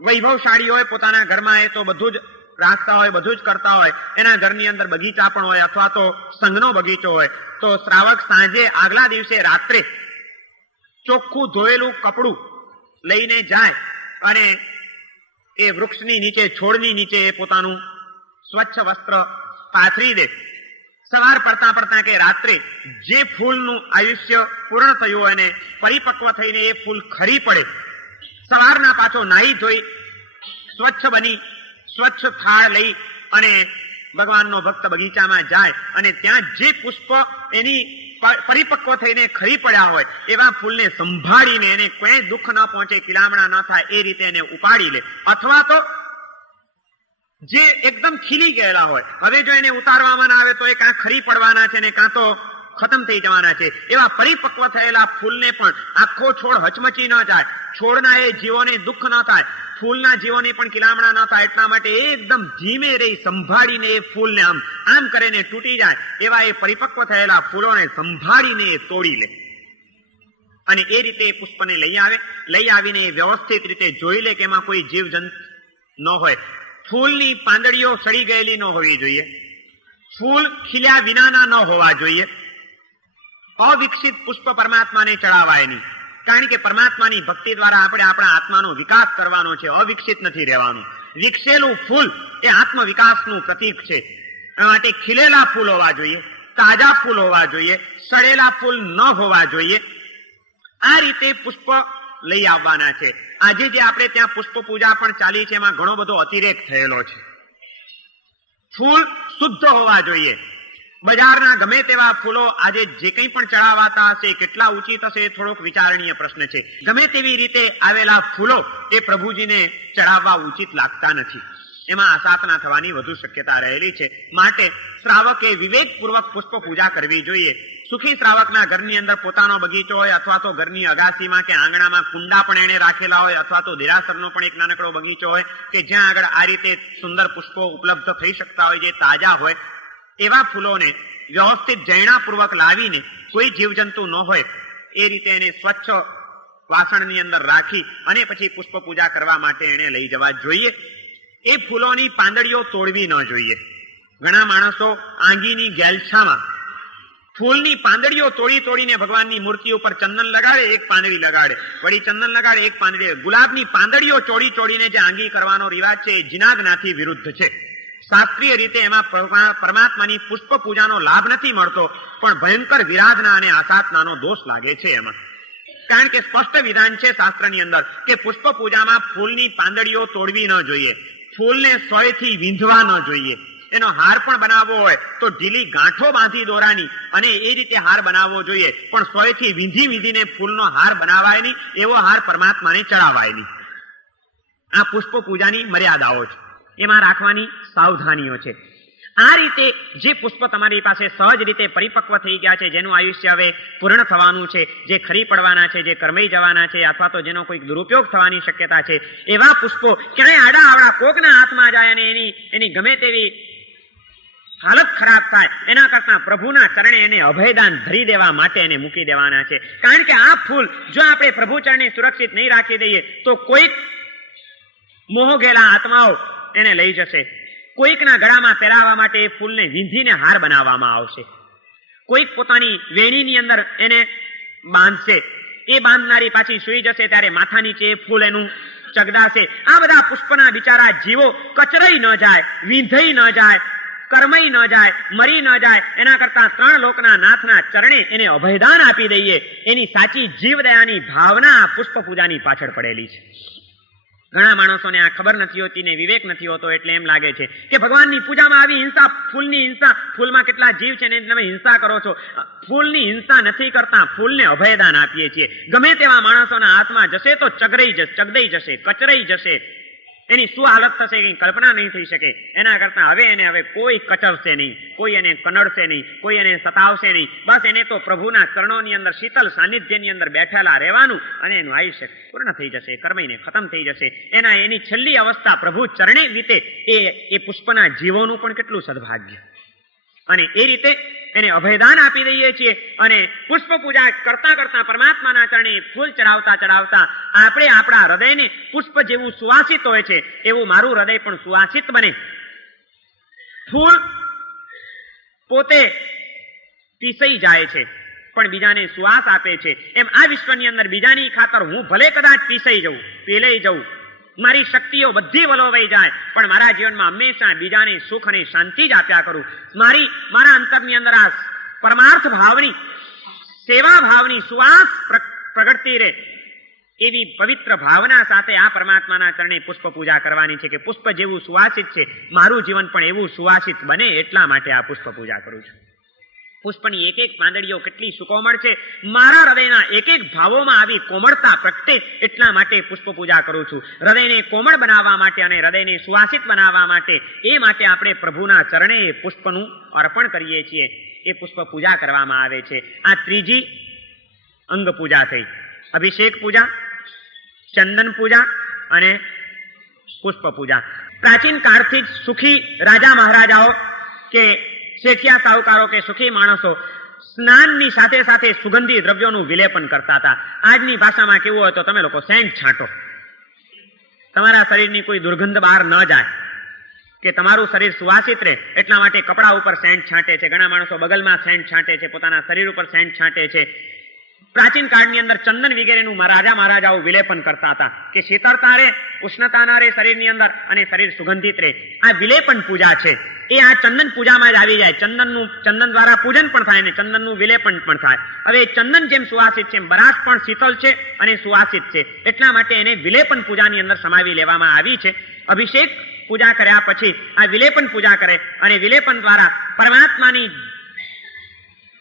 વૈભવશાળી હોય, પોતાના ઘરમાં એ તો બધું જ રાખતા હોય, બધું જ કરતા હોય. એના ઘરની અંદર બગીચા પણ હોય અથવા તો સંઘનો બગીચો હોય, તો શ્રાવક સાંજે આગલા દિવસે રાત્રે ચોખ્ખું ધોયેલું કપડું લઈને જાય અને એ વૃક્ષની નીચે, છોડની નીચે એ પોતાનું સ્વચ્છ વસ્ત્ર પાથરી દે. સવાર પડતા પડતા કે રાત્રે જે ફૂલનું આયુષ્ય પૂર્ણ થયું હોય અને પરિપક્વ થઈને એ ફૂલ ખરી પડે, સવારના પાછો નાહી ધોઈ સ્વચ્છ બની સ્વચ્છ થાળ લઈ અને ભગવાનનો ભક્ત બગીચામાં જાય અને ત્યાં જે પુષ્પ એની પરિપક્વ થઈને ખરી પડ્યા હોય એવા ફૂલને સંભાળીને એને કોઈ દુઃખ ન પહોંચે, કિલામણા ન થાય એ રીતે એને ઉપાડી લે. અથવા તો જે એકદમ ખીલી ગયેલા હોય, હવે જો એને ઉતારવામાં ના આવે તો એ કાં ખરી પડવાના છે ને કાં તો ખતમ થઈ જવાના છે, એવા પરિપક્વ થયેલા ફૂલને પણ આખો છોડ હચમચી ન જાય, છોડના એ જીવોને દુઃખ ન થાય, ફૂલના જીવોની પણ કિલામણા ન થાય, એટલા માટે એકદમ ધીમે રહી સંભાળીને એ ફૂલને આમ આમ કરીને તૂટી જાય એવા એ પરિપક્વ થયેલા ફૂલોને સંભાળીને એ તોડી લે અને એ રીતે એ પુષ્પને લઈ આવે. લઈ આવીને એ વ્યવસ્થિત રીતે જોઈ લે કે એમાં કોઈ જીવજંતુ ન હોય. ફૂલની પાંદડીઓ સડી ગયેલી ન હોવી જોઈએ, ફૂલ ખીલ્યા વિનાના ન હોવા જોઈએ. અવિકસિત પુષ્પ પરમાત્માને ચડાવાય નહીં. કારણ કે પરમાત્માની ભક્તિ દ્વારા આપણે આપણા આત્માનો વિકાસ કરવાનો છે, અવિકસિત નથી રહેવાનું. વિકસેલું ફૂલ એ આત્મ વિકાસનું પ્રતીક છે. આ માટે ખીલેલા ફૂલ હોવા જોઈએ, તાજા ફૂલ હોવા જોઈએ, સડેલા ફૂલ ન હોવા જોઈએ. આ રીતે પુષ્પ લઈ આવવાના છે. આજે જે આપણે ત્યાં પુષ્પ પૂજા પણ ચાલી છે એમાં ઘણો બધો અતિરેક થયેલો છે. ફૂલ શુદ્ધ હોવા જોઈએ. બજારના ગમે તેવા ફૂલો આજે જે કંઈ પણ ચડાવાતા હશે, કેટલા ઉચિત હશે એ થોડોક વિચારણીય પ્રશ્ન છે. ગમે તેવી રીતે આવેલા ફૂલો એ પ્રભુજીને ચડાવવા ઉચિત લાગતા નથી. એમાં અસાધના થવાની વધુ શક્યતા રહેલી છે. માટે શ્રાવકે વિવેકપૂર્વક પુષ્પ પૂજા કરવી જોઈએ. સુખી શ્રાવકના ઘરની અંદર પોતાનો બગીચો હોય અથવા તો ઘરની અગાસીમાં કે આંગણામાં કુંડા પણ એને રાખેલા હોય અથવા તો દેરાસરનો પણ એક નાનકડો બગીચો હોય કે જ્યાં આગળ આ રીતે સુંદર પુષ્પો ઉપલબ્ધ થઈ શકતા હોય, જે તાજા હોય, એવા ફૂલોને વ્યવસ્થિત જૈણાપૂર્વક લાવીને કોઈ જીવજંતુ ન હોય એ રીતે એને સ્વચ્છ વાસણની અંદર રાખી અને પછી પુષ્પ પૂજા કરવા માટે એને લઈ જવા જોઈએ. એ ફૂલોની પાંદડીઓ તોડવી ન જોઈએ. ઘણા માણસો આંગીની ગેલછામાં ફૂલની પાંદડીઓ તોડીને ભગવાનની મૂર્તિ ઉપર ચંદન લગાડે, એક પાંદડી લગાડે, વળી ચંદન લગાડે, એક પાંદડી. ગુલાબની પાંદડીઓ તોડીને જે આંગી કરવાનો રિવાજ છે એ જીનાજ્ઞાથી વિરુદ્ધ છે. શાસ્ત્રીય રીતે એમાં પરમાત્માની પુષ્પ પૂજાનો લાભ નથી મળતો, પણ ભયંકર વિરાધના અને આસાધનાનો દોષ લાગે છે એમાં. કારણ કે સ્પષ્ટ વિધાન છે શાસ્ત્રની અંદર કે પુષ્પ પૂજામાં ફૂલની પાંદડીઓ તોડવી ન જોઈએ, ફૂલને સોયથી વીંધવા ન જોઈએ. એનો હાર પણ બનાવવો હોય તો ઢીલી ગાંઠો બાંધી દોરાની અને એ રીતે હાર બનાવવો જોઈએ, પણ સોયથી વીંધીને ફૂલનો હાર બનાવાય નહીં, એવો હાર પરમાત્માને ચડાવાય નહીં. આ પુષ્પ પૂજાની મર્યાદાઓ છે, એમાં રાખવાની સાવધાનીઓ છે. આ રીતે જે પુષ્પ તમારી પાસે સહજ રીતે પરિપક્વ થઈ ગયા છે, જેનું આયુષ્ય હવે પૂર્ણ થવાનું છે, જે ખરી પડવાના છે, જે કરમાઈ જવાના છે, અથવા તો જેનો કોઈક દુરુપયોગ થવાની શક્યતા છે, એવા પુષ્પો ક્યાંય આડા આવડા કોકના હાથમાં જાય અને એની ગમે તેવી હાલત ખરાબ થાય એના કરતા પ્રભુના ચરણે એને અભયદાન ધરી દેવા માટે એને મૂકી દેવાના છે. કારણ કે આ ફૂલ જો આપણે પ્રભુ ચરણે સુરક્ષિત નહીં રાખી દઈએ તો કોઈક મોહગેલા આત્માઓ એને લઈ જશે. કોઈકના ગળામાં પહેરાવવા માટે એ ફૂલને વીંધીને હાર બનાવવામાં આવશે. કોઈક પોતાની વેણીની અંદર એને બાંધશે, એ બાંધનારી પાછી સૂઈ જશે ત્યારે માથા નીચે એ ફૂલ એનું ચગદાશે. આ બધા પુષ્પના બિચારા જીવો કચરાઈ ન જાય, વીંધાઈ ન જાય, કર્મઈ ન જાય, મરી ન જાય, એના કરતા ત્રણ લોકના નાથના ચરણે એને અભયદાન આપી દઈએ. એની સાચી જીવદયાની ભાવના પુષ્પ પૂજાની પાછળ પડેલી છે. ઘણા માણસોને આ ખબર નથી હોતી ને વિવેક નથી હોતો, એટલે એમ લાગે છે કે ભગવાનની પૂજામાં આવી હિંસા, ફૂલની હિંસા, ફૂલમાં કેટલા જીવ છે ને તમે હિંસા કરો છો. ફૂલની હિંસા નથી કરતા, ફૂલને અભયદાન આપીએ છીએ. ગમે તેવા માણસોના હાથમાં જશે તો ચગદાઈ જશે, કચરાઈ જશે. એની શું હાલત થશે કઈ કલ્પના નહીં થઈ શકે. એના કરતા હવે કોઈ કચરશે નહીં, કોઈ એને કનડશે નહીં, કોઈ એને સતાવશે નહીં. બસ એને તો પ્રભુના ચરણોની અંદર શીતલ સાનિધ્યની અંદર બેઠેલા રહેવાનું અને એનું આયુષ્ય પૂર્ણ થઈ જશે, કર્મઈને ખતમ થઈ જશે. એની છેલ્લી અવસ્થા પ્રભુ ચરણે વીતે એ પુષ્પના જીવોનું પણ કેટલું સદભાગ્ય. અને એ રીતે એને અભયદાન આપી દઈએ છીએ. અને પુષ્પ પૂજા કરતા પરમાત્માના ચરણે ફૂલ ચડાવતા આપણે આપણા હૃદયને પુષ્પ જેવું સુવાસિત હોય છે એવું મારું હૃદય પણ સુવાસિત બને. ફૂલ પોતે પીસાઈ જાય છે પણ બીજાને સુવાસ આપે છે. એમ આ વિશ્વની અંદર બીજાની ખાતર હું ભલે કદાચ પીસાઈ જઉં, પીલાઈ જઉં, મારી શક્તિઓ બધી વલોવાઈ જાય, પણ મારા જીવનમાં હંમેશા બીજાને સુખ અને શાંતિ જ આપ્યા કરું. મારા અંતરની અંદર આ પરમાર્થ ભાવની, સેવા ભાવની સુવાસ પ્રગટતી રહે એવી પવિત્ર ભાવના સાથે આ પરમાત્માના ચરણે પુષ્પ પૂજા કરવાની છે કે પુષ્પ જેવું સુવાસિત છે મારું જીવન પણ એવું સુવાસિત બને, એટલા માટે આ પુષ્પ પૂજા કરું છું. પુષ્પની એક એક પાંદડીઓ કેટલી સુકોમળ છે, મારા હૃદયના એક એક ભાવોમાં આવી કોમળતા પ્રગટે એટલા માટે પુષ્પ પૂજા કરું છું. હૃદયને કોમળ બનાવવા માટે અને હૃદયને સુવાસિત બનાવવા માટે, એ માટે આપણે પ્રભુના ચરણે એ પુષ્પનું અર્પણ કરીએ છીએ. એ પુષ્પ પૂજા કરવામાં આવે છે. આ ત્રીજી અંગ પૂજા થઈ. અભિષેક પૂજા, ચંદન પૂજા અને પુષ્પ પૂજા. પ્રાચીન કાળથી જ સુખી રાજા મહારાજાઓ કે શેઠિયા સાહુકારો કે સુખી માણસો સ્નાનની સાથે સાથે સુગંધી દ્રવ્યોનું વિલેપન કરતા હતા. આજની ભાષામાં કેવું હોય તો તમે લોકો સેન્ટ છાંટો, તમારા શરીરની કોઈ દુર્ગંધ બહાર ન જાય, કે તમારું શરીર સુવાસિત રહે એટલા માટે કપડા ઉપર સેન્ટ છાંટે છે. ઘણા માણસો બગલમાં સેન્ટ છાંટે છે, પોતાના શરીર ઉપર સેન્ટ છાંટે છે. પ્રાચીન કાળની અંદર ચંદન વગેરેનું રાજા મહારાજાઓ વિલેપન કરતા હતા કે શીતળતા રહે, ઉષ્ણતા રહે શરીરની અંદર અને શરીર સુગંધિત રહે. આ વિલેપન પૂજા છે એ આ ચંદન પૂજામાં જ આવી જાય. ચંદન દ્વારા પૂજન પણ થાય અને ચંદનનું વિલેપન પણ થાય. હવે ચંદન જેમ સુવાસિત છે એમ બરાસ પણ શીતળ છે અને સુવાસિત છે, એટલા માટે એને વિલેપન પૂજાની અંદર સમાવી લેવામાં આવી છે. અભિષેક પૂજા કર્યા પછી આ વિલેપન પૂજા કરે અને વિલેપન દ્વારા પરમાત્માની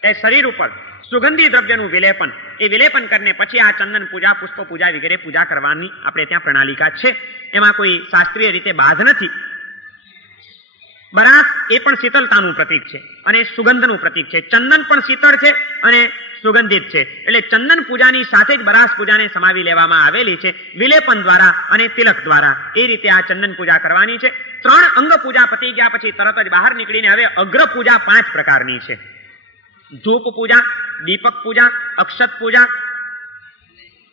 એ શરીર ઉપર સુગંધી દ્રવ્યનું વિલેપન, એ વિલેપન કરીને પછી આ ચંદન પૂજા, પુષ્પ પૂજા વગેરે પૂજા કરવાની આપણે ત્યાં પ્રણાલિકા છે. એમાં કોઈ શાસ્ત્રીય રીતે બાધ નથી. બરાસ એ પણ શીતળતાનું પ્રતીક છે અને સુગંધનું પ્રતીક છે. ચંદન પણ શીતળ છે અને સુગંધિત છે, એટલે ચંદન પૂજાની સાથે જ બરાસ પૂજાને સમાવી લેવામાં આવેલી છે વિલેપન દ્વારા અને તિલક દ્વારા. એ રીતે આ ચંદન પૂજા કરવાની છે. 3 અંગ પૂજા પતી ગયા પછી તરત જ બહાર નીકળીને હવે અગ્ર પૂજા 5 પ્રકારની છે. ધૂપ પૂજા, દીપક પૂજા, અક્ષત પૂજા,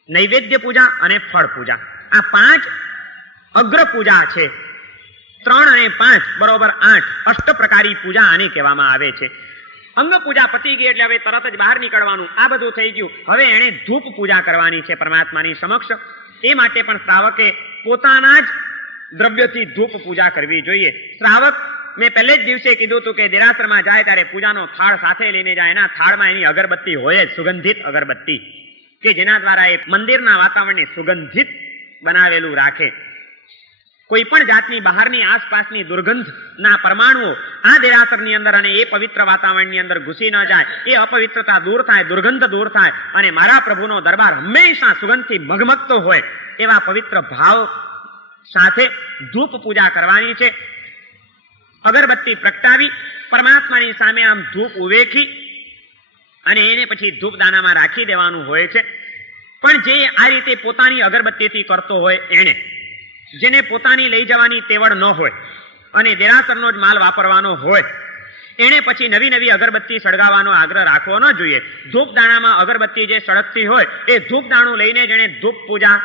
નૈવેદ્ય પૂજા અને ફળ પૂજા. આ 5 અગ્ર પૂજા છે. 3 અને 5 બરોબર 8 અષ્ટ પ્રકારી પૂજા આને કહેવામાં આવે છે. અંગ પૂજા પતી ગઈ એટલે હવે તરત જ બહાર નીકળવાનું. આ બધું થઈ ગયું. હવે એણે ધૂપ પૂજા કરવાની છે પરમાત્માની સમક્ષ. એ માટે પણ શ્રાવકે પોતાના જ દ્રવ્યથી ધૂપ પૂજા કરવી જોઈએ. શ્રાવક, મેં પહેલે જ દિવસે કીધું હતું કે દેરાસરમાં જાય ત્યારે પૂજાનો થાળ સાથે લઈને જાય. એના થાળમાં એની અગરબત્તી હોય જ, સુગંધિત અગરબત્તી, કે જેના દ્વારા એ મંદિરના વાતાવરણને સુગંધિત બનાવેલું રાખે. કોઈ પણ જાતની બહારની આસપાસની દુર્ગંધના પરમાણુઓ આ દેરાસરની અંદર અને એ પવિત્ર વાતાવરણની અંદર ઘૂસી ન જાય, એ અપવિત્રતા દૂર થાય, દુર્ગંધ દૂર થાય અને મારા પ્રભુનો દરબાર હંમેશા સુગંધથી મગમગતો હોય એવા પવિત્ર ભાવ સાથે ધૂપ પૂજા કરવાની છે. અગરબત્તી પ્રગટાવી પરમાત્માની સામે આમ ધૂપ ઉવેખી અને એને પછી ધૂપદાનામાં રાખી દેવાનું હોય છે. પણ જે આ રીતે પોતાની અગરબત્તીથી કરતો હોય એને, જેને પોતાની લઈ જવાની તેવડ ન હોય અને દેરાસરનો જ માલ વાપરવાનો હોય, એને પછી નવી નવી અગરબત્તી સળગાવવાનો આગ્રહ રાખવો ન જોઈએ. ધૂપદાણામાં અગરબત્તી જે સળગતી હોય એ ધૂપદાણું લઈને જેણે ધૂપ પૂજા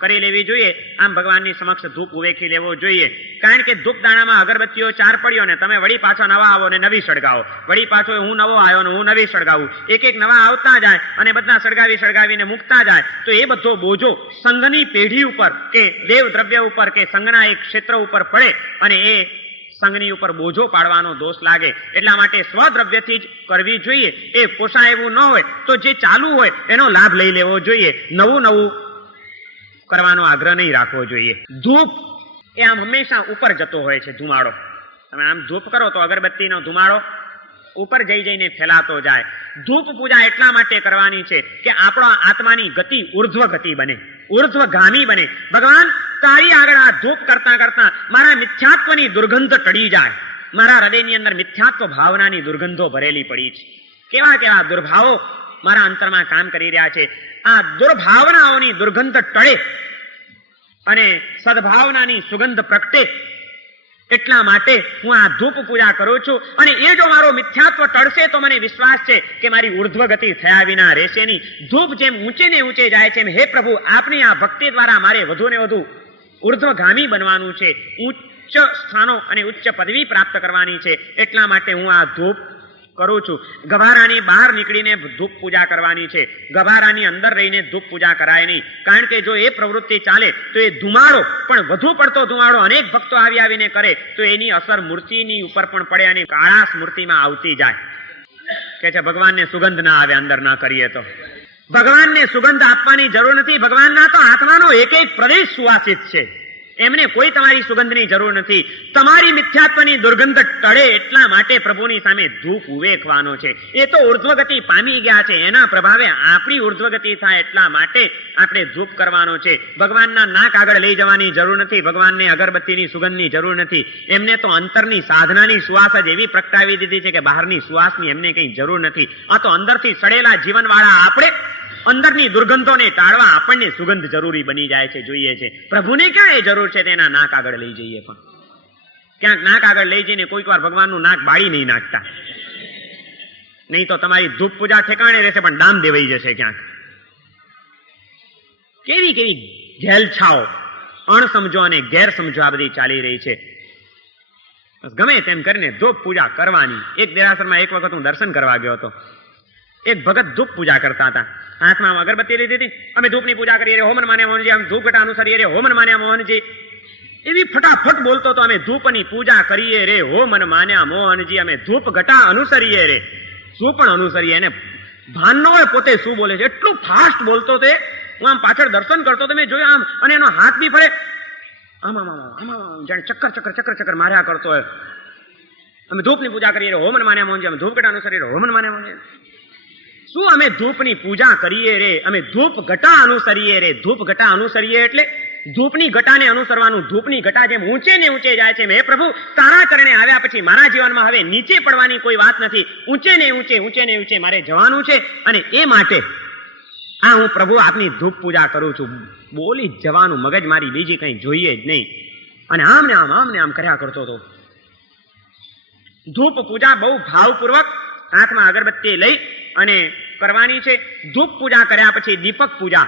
કરી લેવી જોઈએ. આમ ભગવાનની સમક્ષ ધૂપ ઉવેખી લેવો જોઈએ. કારણ કે ધૂપદાણામાં અગરબત્તીઓ 4 પડ્યો ને તમે વળી પાછા નવા આવો ને નવી સળગાવો, વળી પાછો હું નવો આવ્યો ને હું નવી સળગાવું, એક એક નવા આવતા જાય અને બધા સળગાવીને મૂકતા જાય તો એ બધો બોજો સંઘની પેઢી ઉપર કે દેવ દ્રવ્ય ઉપર કે સંઘના એક ક્ષેત્ર ઉપર પડે અને એ સંઘની ઉપર બોજો પાડવાનો દોષ લાગે. એટલા માટે સ્વદ્રવ્યથી જ કરવી જોઈએ. એ પોષાય એવું ન હોય તો જે ચાલુ હોય એનો લાભ લઈ લેવો જોઈએ. નવું કરવાનો આગ્રહ નહીં રાખવો જોઈએ. ધૂપ એ આમ હંમેશા ઉપર જતો હોય છે. ધુમાડો તમે આમ ધૂપ કરો તો અગરબત્તીનો ધુમાડો ઉપર જઈને ફેલાતો જાય. ધૂપ પૂજા એટલા માટે કરવાની છે કે આપણા આત્માની ગતિ ઉર્ધ્વ ગતિ બને, ઉર્ધ્વગામી બને. ભગવાન તારી આગળ આ ધૂપ કરતા કરતા મારા મિથ્યાત્વની દુર્ગંધ ટળી જાય. મારા હૃદયની અંદર મિથ્યાત્વ ભાવનાની દુર્ગંધો ભરેલી પડી છે. કેવા કેવા દુર્ભાવો મારા અંતરમાં કામ કરી રહ્યા છે. આ દુર્ભાવનાઓની દુર્ગંધ ટળે અને સદભાવનાની સુગંધ પ્રગટે એટલા માટે હું આ ધૂપ પૂજા કરું છું. અને એ જો મારો મિથ્યાત્વ ટળશે તો મને વિશ્વાસ છે કે મારી ઉર્ધ્વ ગતિ થયા વિના રહેશે નહીં. ધૂપ જેમ ઊંચે ને ઊંચે જાય છે એમ હે પ્રભુ આપની આ ભક્તિ દ્વારા મારે વધુ ને વધુ ઉર્ધ્વગામી બનવાનું છે, ઉચ્ચ સ્થાનો અને ઉચ્ચ પદવી પ્રાપ્ત કરવાની છે. એટલા માટે હું આ ધૂપ કરું છું. ગભારાની બહાર નીકળીને ધૂપ પૂજા કરવાની છે. ગભારાની અંદર રહીને ધૂપ પૂજા કરાય નહીં. કારણ કે જો એ પ્રવૃત્તિ ચાલે તો એ ધુમાડો પણ વધુ પડતો ધુમાડો અનેક ભક્તો આવીને કરે તો એની અસર મૂર્તિની ઉપર પણ પડે અને કાળાશ મૂર્તિમાં આવતી જાય. કે છે ભગવાનને સુગંધ ના આવે અંદર ના કરીએ તો. ભગવાનને સુગંધ આપવાની જરૂર નથી. ભગવાનના તો આત્માનો એક એક પ્રદેશ સુવાસિત છે. એમને કોઈ તમારી સુગંધની જરૂર નથી. તમારી મિથ્યાત્વની દુર્ગંધ ટળે એટલા માટે પ્રભુની સામે ધૂપ ઉવેખવાનો છે. એ તો ઉર્ધ્વગતિ પામી ગયા છે, એના પ્રભાવે આપણી ઉર્ધ્વગતિ થાય એટલા માટે આપણે ધૂપ કરવાનો છે. ભગવાનના નાક આગળ લઈ જવાની જરૂર નથી. ભગવાનને અગરબત્તીની સુગંધની જરૂર નથી. એમને તો અંતરની સાધનાની સુવાસ જ એવી પ્રગટાવી દીધી છે કે બહારની સુવાસની એમને કંઈ જરૂર નથી. આ તો અંદરથી સડેલા જીવનવાળા આપણે અંદરની દુર્ગંધોને ટાળવા આપણને સુગંધ જરૂરી બની જાય છે, જોઈએ છે. પ્રભુને ક્યાં એ જરૂર છે તેના નાક આગળ લઈ જઈએ? પણ ક્યાંક નાક આગળ લઈ જઈને કોઈક વાર ભગવાનનું નાક બાળી નહીં નાખતા, નહીં તો તમારી ધૂપ પૂજા ઠેકાણે રહેશે પણ દામ દેવાઈ જશે ક્યાંક. કેવી કેવી ઘેલછાઓ, અણસમજો અને ગેરસમજો આ બધી ચાલી રહી છે. ગમે તેમ કરીને ધૂપ પૂજા કરવાની. એક દેરાસરમાં એક વખત હું દર્શન કરવા ગયો હતો. એક ભગત ધૂપ પૂજા કરતા હતા. હાથમાં અગરબત્તી લીધી હતી. અમે ધૂપની પૂજા કરીએ રે હોમન માન્યા મોહનજી, અમે ધૂપ ઘટા અનુસરીએ રે હોમન માન્યા મોહનજી. એવી ફટાફટ બોલતો તો અમે ધૂપની પૂજા કરીએ રે હોમન માન્યા મોહનજી, અમે ધૂપ ઘટા અનુસરીએ રે. શું પણ અનુસરીએ, એને ભાન ન હોય પોતે શું બોલે છે, એટલું ફાસ્ટ બોલતો તે. હું આમ પાછળ દર્શન કરતો તો મેં જોયું આમ, અને એનો હાથ બી ફરે આમ આમ આમ આમ જાણે ચક્કર ચક્કર ચક્કર ચક્કર માર્યા કરતો હોય. અમે ધૂપની પૂજા કરીએ રે હોમન માન્યા મોહનજી, અમે ધૂપ ઘટા અનુસરીએ રે હોમન માન્યા મોહનજી. શું અમે ધૂપની પૂજા કરીએ રે, અમે ધૂપ ઘટા અનુસરીએ રે. ધૂપ ઘટા અનુસરીએ એટલે ધૂપની ઘટાને અનુસરવાનું. ધૂપની ઘટા જેમ ઊંચે ને ઊંચે જાય છે, હે પ્રભુ તારા ચરણે આવ્યા પછી મારા જીવનમાં હવે નીચે પડવાની કોઈ વાત નથી. ઊંચે ને ઊંચે મારે જવાનું છે, અને એ માટે આ હું પ્રભુ આપની ધૂપ પૂજા કરું છું. બોલી જ જવાનું, મગજ મારી બીજી કંઈ જોઈએ જ નહીં. અને આમ ને આમ કર્યા કરતો હતો. ધૂપ પૂજા બહુ ભાવપૂર્વક હાથમાં અગરબત્તી લઈ અને કરવાની છે. ધૂપ પૂજા કર્યા પછી દીપક પૂજા.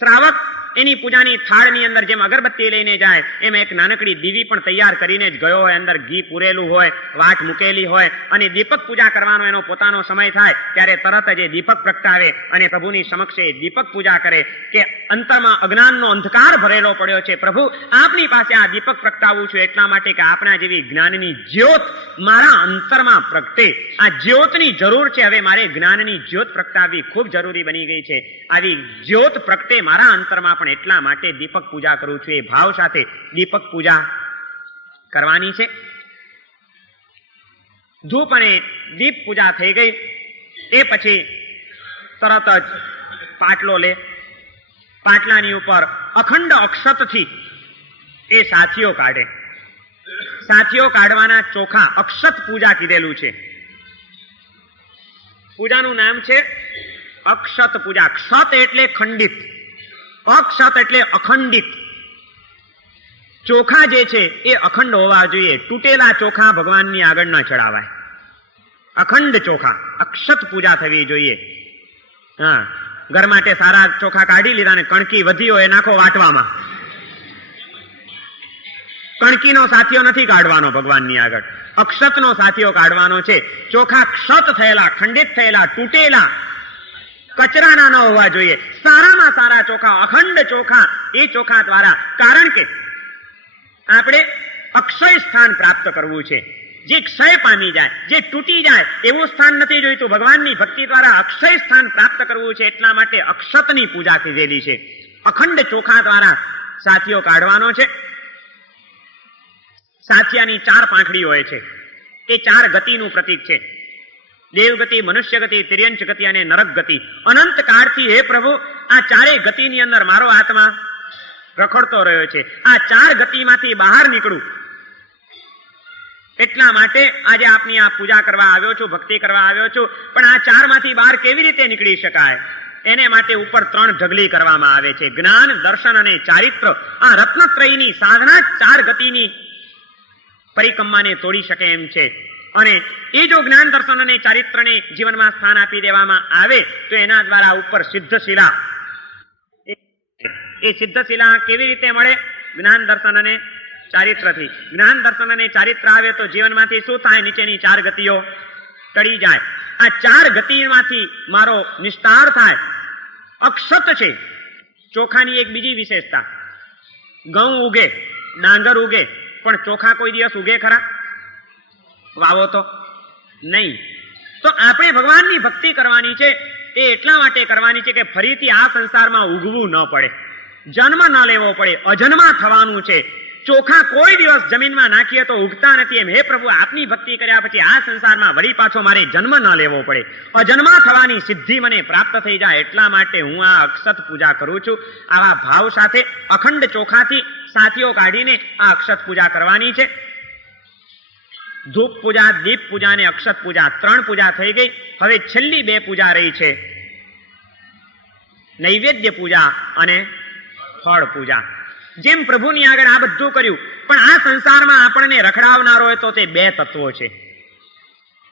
શ્રાવક એની પૂજાની થાળની અંદર જેમ અગરબત્તી લઈને જાય એમ એક નાનકડી દીવી પણ તૈયાર કરીને જ ગયો હોય. અંદર ઘી પૂરેલું હોય, વાટ મૂકેલી હોય, અને દીપક પૂજા કરવાનો એનો પોતાનો સમય થાય ત્યારે તરત જ એ દીપક પ્રગટાવે અને પ્રભુની સમક્ષે દીપક પૂજા કરે કે અંતરમાં અજ્ઞાનનો અંધકાર ભરેલો પડ્યો છે. પ્રભુ આપની પાસે આ દીપક પ્રગટાવું છું એટલા માટે કે આપણા જેવી જ્ઞાનની જ્યોત મારા અંતરમાં પ્રગટે. આ જ્યોતની જરૂર છે. હવે મારે જ્ઞાનની જ્યોત પ્રગટાવવી ખૂબ જરૂરી બની ગઈ છે. આવી જ્યોત પ્રગટે મારા અંતરમાં પણ એટલા માટે દીપક પૂજા કરું છું. એ ભાવ સાથે દીપક પૂજા કરવાની છે. ધૂપ અને દીપ પૂજા થઈ ગઈ એ પછી તરત જ પાટલો લે. પાટલાની ઉપર અખંડ અક્ષતથી એ સાથીઓ કાઢે. સાથીઓ કાઢવાના ચોખા અક્ષત પૂજા કીધેલું છે. પૂજાનું નામ છે અક્ષત પૂજા. ક્ષત એટલે ખંડિત, અક્ષત એટલે અખંડિત. ચોખા જે છે એ અખંડ હોવા જોઈએ. તૂટેલા ચોખા ભગવાનની આગળ ન ચડાવાય. અખંડ ચોખા, અક્ષત પૂજા થવી જોઈએ. હા, ઘર માટે સારા ચોખા કાઢી લીધા ને કણકી વધી હોય નાખો વાટવામાં. કણકીનો સાથીઓ નથી કાઢવાનો ભગવાનની આગળ, અક્ષતનો સાથીઓ કાઢવાનો છે. ચોખા ક્ષત થયેલા, ખંડિત થયેલા, તૂટેલા, કચરાના ન હોવા જોઈએ. સારામાં સારા ચોખા, અખંડ ચોખા, એ ચોખા દ્વારા. કારણ કે આપણે અક્ષય સ્થાન પ્રાપ્ત કરવું છે. જે ક્ષય પામી જાય, જે તૂટી જાય એવું સ્થાન નથી જોઈતું. ભગવાનની ભક્તિ દ્વારા અક્ષય સ્થાન પ્રાપ્ત કરવું છે એટલા માટે અક્ષતની પૂજા કીધેલી છે. અખંડ ચોખા દ્વારા સાથીઓ કાઢવાનો છે. સાથિયાની 4 પાંખડી હોય છે. એ 4 ગતિનું પ્રતીક છે. દેવગતિ, મનુષ્ય ગતિ, તિર્યંચ ગતિ અને નરક ગતિ. અનંત કાળથી હે પ્રભુ આ 4 ગતિની અંદર મારો આત્મા રખડતો રહ્યો છે. આ 4 ગતિમાંથી બહાર નીકળું એટલા માટે આજે આપની આ પૂજા કરવા આવ્યો છું, ભક્તિ કરવા આવ્યો છું. પણ આ 4 માંથી બહાર કેવી રીતે નીકળી શકાય એને માટે ઉપર 3 ઢગલી કરવામાં આવે છે. જ્ઞાન, દર્શન અને ચારિત્ર. આ રત્નત્રયની સાધના 4 ગતિની પરિક્રમાને તોડી શકે એમ છે. અને એ જો જ્ઞાન, દર્શન અને ચારિત્રને જીવનમાં સ્થાન આપી દેવામાં આવે તો એના દ્વારા ઉપર સિદ્ધશિલા. એ સિદ્ધશિલા કેવી રીતે મળે? જ્ઞાન, દર્શન અને ચારિત્રથી. જ્ઞાન, દર્શન અને ચારિત્ર આવે તો જીવનમાંથી શું થાય? નીચેની 4 ગતિઓ ટળી જાય. આ 4 ગતિમાંથી મારો નિસ્તાર થાય. અક્ષત છે ચોખાની એક બીજી વિશેષતા. ઘઉં ઉગે, ડાંગર ઉગે, પણ ચોખા કોઈ દિવસ ઉગે ખરા? વાવો તો નહીં. તો આપણે ભગવાનની ભક્તિ કરવાની છે. એ એટલા માટે કરવાની છે કે ફરીથી આ સંસારમાં ઉગવું ન પડે, જન્મ ન લેવો પડે, અજન્મા થવાનું છે. ચોખા કોઈ દિવસ જમીનમાં નાખીએ તો ઉગતા નથી. એમ હે પ્રભુ આપની ભક્તિ કર્યા પછી આ સંસારમાં વળી પાછો મારે જન્મ ન લેવો પડે, અજન્મા થવાની સિદ્ધિ મને પ્રાપ્ત થઈ જાય એટલા માટે હું આ અક્ષત પૂજા કરું છું. આવા ભાવ સાથે અખંડ ચોખાથી સાથીઓ કાઢીને આ અક્ષત પૂજા કરવાની છે. ધૂપ પૂજા, દીપ પૂજા અને અક્ષત પૂજા 3 પૂજા થઈ ગઈ. હવે છેલ્લી 2 પૂજા રહી છે, નૈવેદ્ય પૂજા અને ફળ પૂજા. જેમ પ્રભુની આગળ આ બધું કર્યું, પણ આ સંસારમાં આપણને રખડાવનારો હોય તો તે 2 તત્વો છે.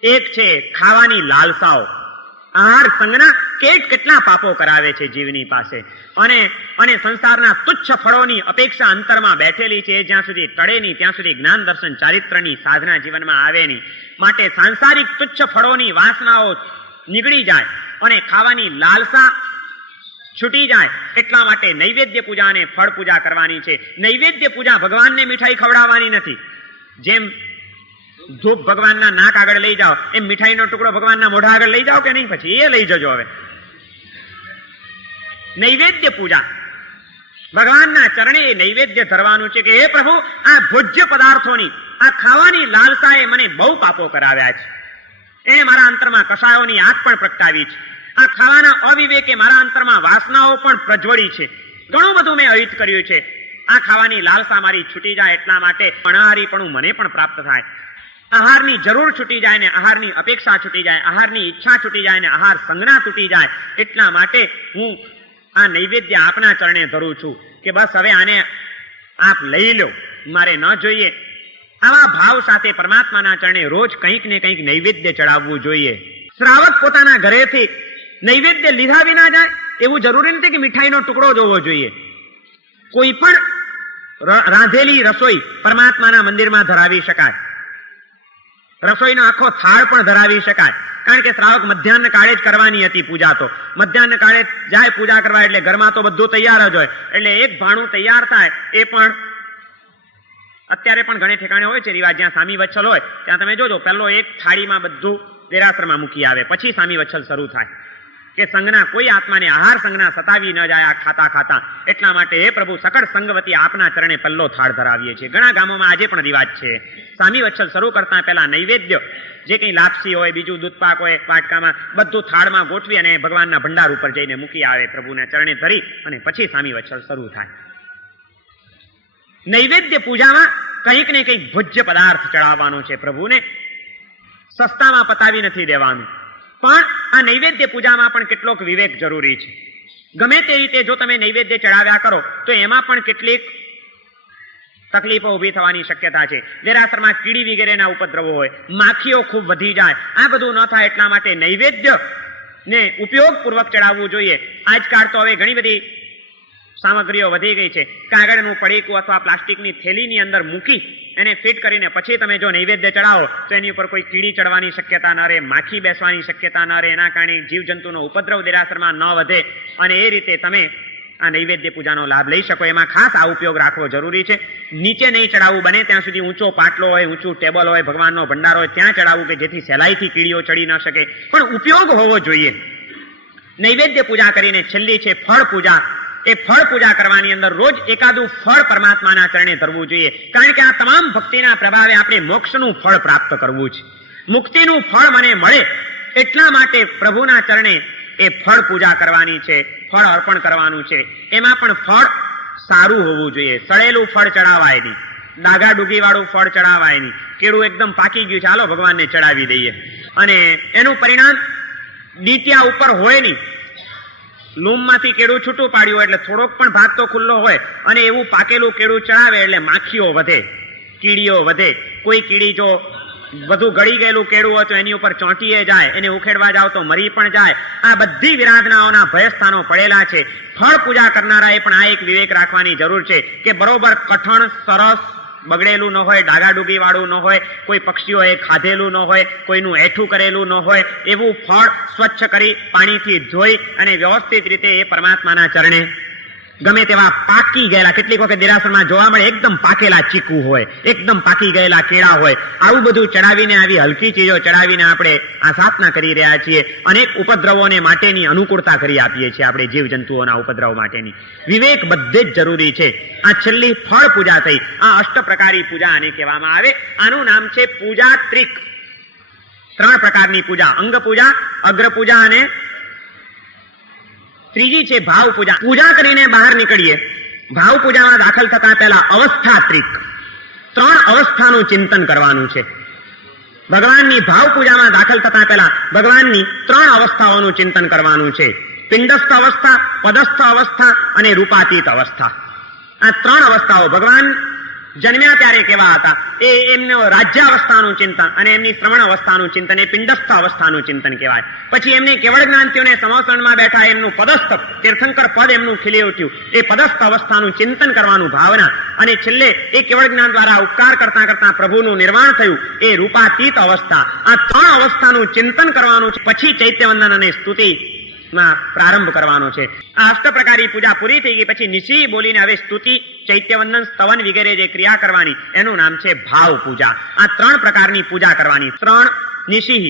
એક છે ખાવાની લાલસાઓ. આહાર સંગના કેટલા પાપો કરાવે છે જીવની પાસે. અને સંસારના તુચ્છ ફળોની અપેક્ષા અંતરમાં બેઠેલી છે. જ્યાં સુધી ટળે નહીં ત્યાં સુધી જ્ઞાન, દર્શન, ચારિત્રની સાધના જીવનમાં આવે નહીં. માટે સાંસારિક તુચ્છ ફળોની વાસનાઓ નીકળી જાય અને ખાવાની લાલસા છૂટી જાય એટલા માટે નૈવેદ્ય પૂજા અને ફળ પૂજા કરવાની છે. નૈવેદ્ય પૂજા ભગવાનને મીઠાઈ ખવડાવવાની નથી. જેમ ધૂપ ભગવાનના નાક આગળ લઈ જાઓ એમ મીઠાઈનો ટુકડો ભગવાનના મોઢા આગળ લઈ જાઓ કે નહીં? પછી એ લઈ જજો. હવે નૈવેદ્ય પૂજા ભગવાનના ચરણે એ નૈવેદ્ય ધરવાનું છે કે હે પ્રભુ, આ ભોજ્ય પદાર્થોની આ ખાવાની લાલસાએ મને બહુ પાપો કરાવ્યા છે. એને મારા અંતરમાં કષાયોની આગ પણ પ્રગટાવી છે. આ ખાવાના અવિવેકે મારા અંતરમાં વાસનાઓ પણ પ્રજ્વળી છે. ઘણું બધું મેં અહિત કર્યું છે. આ ખાવાની લાલસા મારી છૂટી જાય એટલા માટે અનાહારીપણું મને પણ પ્રાપ્ત થાય. આહારની જરૂર છૂટી જાય ને આહારની અપેક્ષા છૂટી જાય, આહારની ઈચ્છા છૂટી જાય ને આહાર સંજ્ઞા તૂટી જાય એટલા માટે હું આ નૈવેદ્ય આપના ચરણે ધરું છું કે બસ હવે આને આપ લઈ લો, મારે ન જોઈએ. આવા ભાવ સાથે પરમાત્માના ચરણે રોજ કંઈક ને કંઈક નૈવેદ્ય ચડાવવું જોઈએ. શ્રાવક પોતાના ઘરેથી નૈવેદ્ય લીધા વિના જાય એવું જરૂરી નથી કે મીઠાઈનો ટુકડો જ હોવો જોઈએ. કોઈ પણ રાંધેલી રસોઈ પરમાત્માના મંદિરમાં ધરાવી શકાય. રસોઈનો આખો થાળ પણ ધરાવી શકાય. કારણ કે શ્રાવક મધ્યાહન કાળે જ કરવાની હતી પૂજા. તો મધ્યાહન કાળે જાય પૂજા કરવા એટલે ઘરમાં તો બધું તૈયાર જ હોય. એટલે એક ભાણું તૈયાર થાય એ પણ અત્યારે પણ ઘણે ઠેકાણે હોય છે રિવાજ. જ્યાં સામી વચ્છલ હોય ત્યાં તમે જોજો પહેલો એક થાળીમાં બધું દેરાસરમાં મૂકી આવે, પછી સામી વચ્છલ શરૂ થાય કે સંજ્ઞા કોઈ આત્માને આહાર સંજ્ઞા સતાવી ન જાય આ ખાતા ખાતા. એટલા માટે હે પ્રભુ, સકળ સંગવતી આપના ચરણે પહેલો થાળ ધરાવીએ છીએ. ઘણા ગામોમાં આજે પણ રિવાજ છે. સામી વચ્છલ શરૂ કરતા પહેલા નૈવેદ્ય જે કંઈ લાપસી હોય, બીજું દૂધપાક હોય, વાટકામાં બધું થાળમાં ગોઠવી અને ભગવાનના ભંડાર ઉપર જઈને મૂકી આવે, પ્રભુને ચરણે ધરી અને પછી સામી વચ્છલ શરૂ થાય. નૈવેદ્ય પૂજામાં કંઈક ને કંઈક ભોજ્ય પદાર્થ ચડાવવાનો છે. પ્રભુને સસ્તામાં પતાવી નથી દેવાનું. પણ આ નૈવેદ્ય પૂજામાં પણ કેટલોક વિવેક જરૂરી છે. ગમે તે રીતે જો તમે નૈવેદ્ય ચડાવ્યા કરો તો એમાં પણ કેટલીક તકલીફો ઊભી થવાની શક્યતા છે. દેરાસરમાં કીડી વગેરેના ઉપદ્રવો હોય, માખીઓ ખૂબ વધી જાય. આ બધું ન થાય એટલા માટે નૈવેદ્ય ને ઉપયોગપૂર્વક ચડાવવું જોઈએ. આજકાલ તો હવે ઘણી બધી સામગ્રીઓ વધી ગઈ છે. કાગળનું પડીકું અથવા પ્લાસ્ટિકની થેલીની અંદર મૂકી એને ફિટ કરીને પછી તમે જો નૈવેદ્ય ચડાવો તો એની ઉપર કોઈ કીડી ચડવાની શક્યતા ન રહે, માખી બેસવાની શક્યતા ન રહે. એના કારણે જીવજંતુનો ઉપદ્રવ દેરાસરમાં ન વધે અને એ રીતે તમે આ નૈવેદ્ય પૂજાનો લાભ લઈ શકો. એમાં ખાસ આ ઉપયોગ રાખવો જરૂરી છે. નીચે નહીં ચડાવવું, બને ત્યાં સુધી ઊંચો પાટલો હોય, ઊંચું ટેબલ હોય, ભગવાનનો ભંડાર હોય ત્યાં ચડાવવું કે જેથી સહેલાઈથી કીડીઓ ચડી ન શકે. પણ ઉપયોગ હોવો જોઈએ. નૈવેદ્ય પૂજા કરીને છેલ્લી છે ફળ પૂજા. એ ફળ પૂજા કરવાની અંદર રોજ એકાદું ફળ પરમાત્માના ચરણે ધરવું જોઈએ. કારણ કે આ તમામ ભક્તિના પ્રભાવે આપણે મોક્ષનું ફળ પ્રાપ્ત કરવું છે. મુક્તિનું ફળ મને મળે એટલા માટે પ્રભુના ચરણે એ ફળ પૂજા કરવાની છે, ફળ અર્પણ કરવાનું છે. એમાં પણ ફળ સારું હોવું જોઈએ. સડેલું ફળ ચડાવાય નહીં, ડાઘા ડૂગી વાળું ફળ ચડાવાય નહીં. કેળું એકદમ પાકી ગયું છે, હાલો ભગવાનને ચડાવી દઈએ, અને એનું પરિણામ ડીટિયા ઉપર હોય નહીં. લૂમમાંથી કેળું છૂટું પાડ્યું એટલે થોડોક પણ ભાગ તો ખુલ્લો હોય અને એવું પાકેલું કેળું ચડાવે એટલે માખીઓ વધે, કીડીઓ વધે. કોઈ કીડી જો બધું ગળી ગયેલું કેળું હોય તો એની ઉપર ચોંટીએ જાય, એને ઉખેડવા જાવ તો મરી પણ જાય. આ બધી વિરાધનાઓના ભયસ્થાનો પડેલા છે. ફળ પૂજા કરનારાએ પણ આ એક વિવેક રાખવાની જરૂર છે કે બરોબર કઠણ, સરસ, બગડેલું ન હોય, ડાગાડુગી વાળું ન હોય, કોઈ પક્ષીઓએ ખાધેલું ન હોય, કોઈનું એઠું કરેલું ન હોય, એવું ફળ સ્વચ્છ કરી પાણીથી ધોઈ અને વ્યવસ્થિત રીતે એ પરમાત્માના ચરણે ગમે તેવા પાકી ગયેલા, કેટલીક વખત દેરાસરમાં જોવા મળે એકદમ પાકેલા ચીકુ હોય, એકદમ પાકી ગયેલા કેળા હોય, આવું બધું ચડાવીને, આવી હલકી ચીજો ચડાવીને આપણે આ સાધના કરી રહ્યા છીએ. અનેક ઉપદ્રવોને માટેની અનુકૂળતા કરી આપીએ છીએ આપણે, જીવજંતુઓના ઉપદ્રવ માટેની. વિવેક બધે જ જરૂરી છે. આ છેલ્લી ફળ પૂજા થઈ. આ અષ્ટ પ્રકારી પૂજા આને કહેવામાં આવે. આનું નામ છે પૂજા ત્રિક. 3 પ્રકારની પૂજા: અંગ પૂજા, અગ્ર પૂજા અને ત્રીજી છે ભાવ પૂજા. પૂજા કરીને બહાર નીકળીએ, ભાવ પૂજામાં દાખલ થતા પહેલા અવસ્થા ત્રિક, 3 અવસ્થાનું ચિંતન કરવાનું છે. ભગવાનની ભાવ પૂજામાં દાખલ થતા પહેલા ભગવાનની 3 અવસ્થાઓનું ચિંતન કરવાનું છે. પિંડસ્થ અવસ્થા, પદસ્થ અવસ્થા અને રૂપાતીત અવસ્થા. આ 3 અવસ્થાઓ ભગવાન જન્મ્યા ત્યારે કેવા હતા, એમનું રાજ્ય અવસ્થાનું ચિંતન અને એમની શ્રવણ અવસ્થાનું ચિંતન એ પિંડસ્થ અવસ્થાનું ચિંતન કહેવાય. પછી એમની કેવળ જ્ઞાનતીઓને સમવસરણમાં બેઠા એમનું પદસ્થ તીર્થંકર પદ એમનું ખીલી ઉઠ્યું, એ પદસ્થ અવસ્થાનું ચિંતન કરવાનું ભાવના, અને છેલ્લે એ કેવળ જ્ઞાન દ્વારા ઉપકાર કરતા કરતા પ્રભુનું નિર્માણ થયું એ રૂપાતીત અવસ્થા. આ ત્રણ અવસ્થાનું ચિંતન કરવાનું છે. પછી ચૈત્યવંદન અને સ્તુતિ પ્રારંભ કરવાનો છે. આ અષ્ટ પ્રકારની પૂજા પૂરી થઈ ગઈ પછી નિશી બોલીને હવે સ્તુતિ, ચૈત્યવંદન, સ્તવન વગેરે જે ક્રિયા કરવાની એનું નામ છે ભાવ પૂજા. આ ત્રણ પ્રકારની પૂજા કરવાની. 3 નિશી,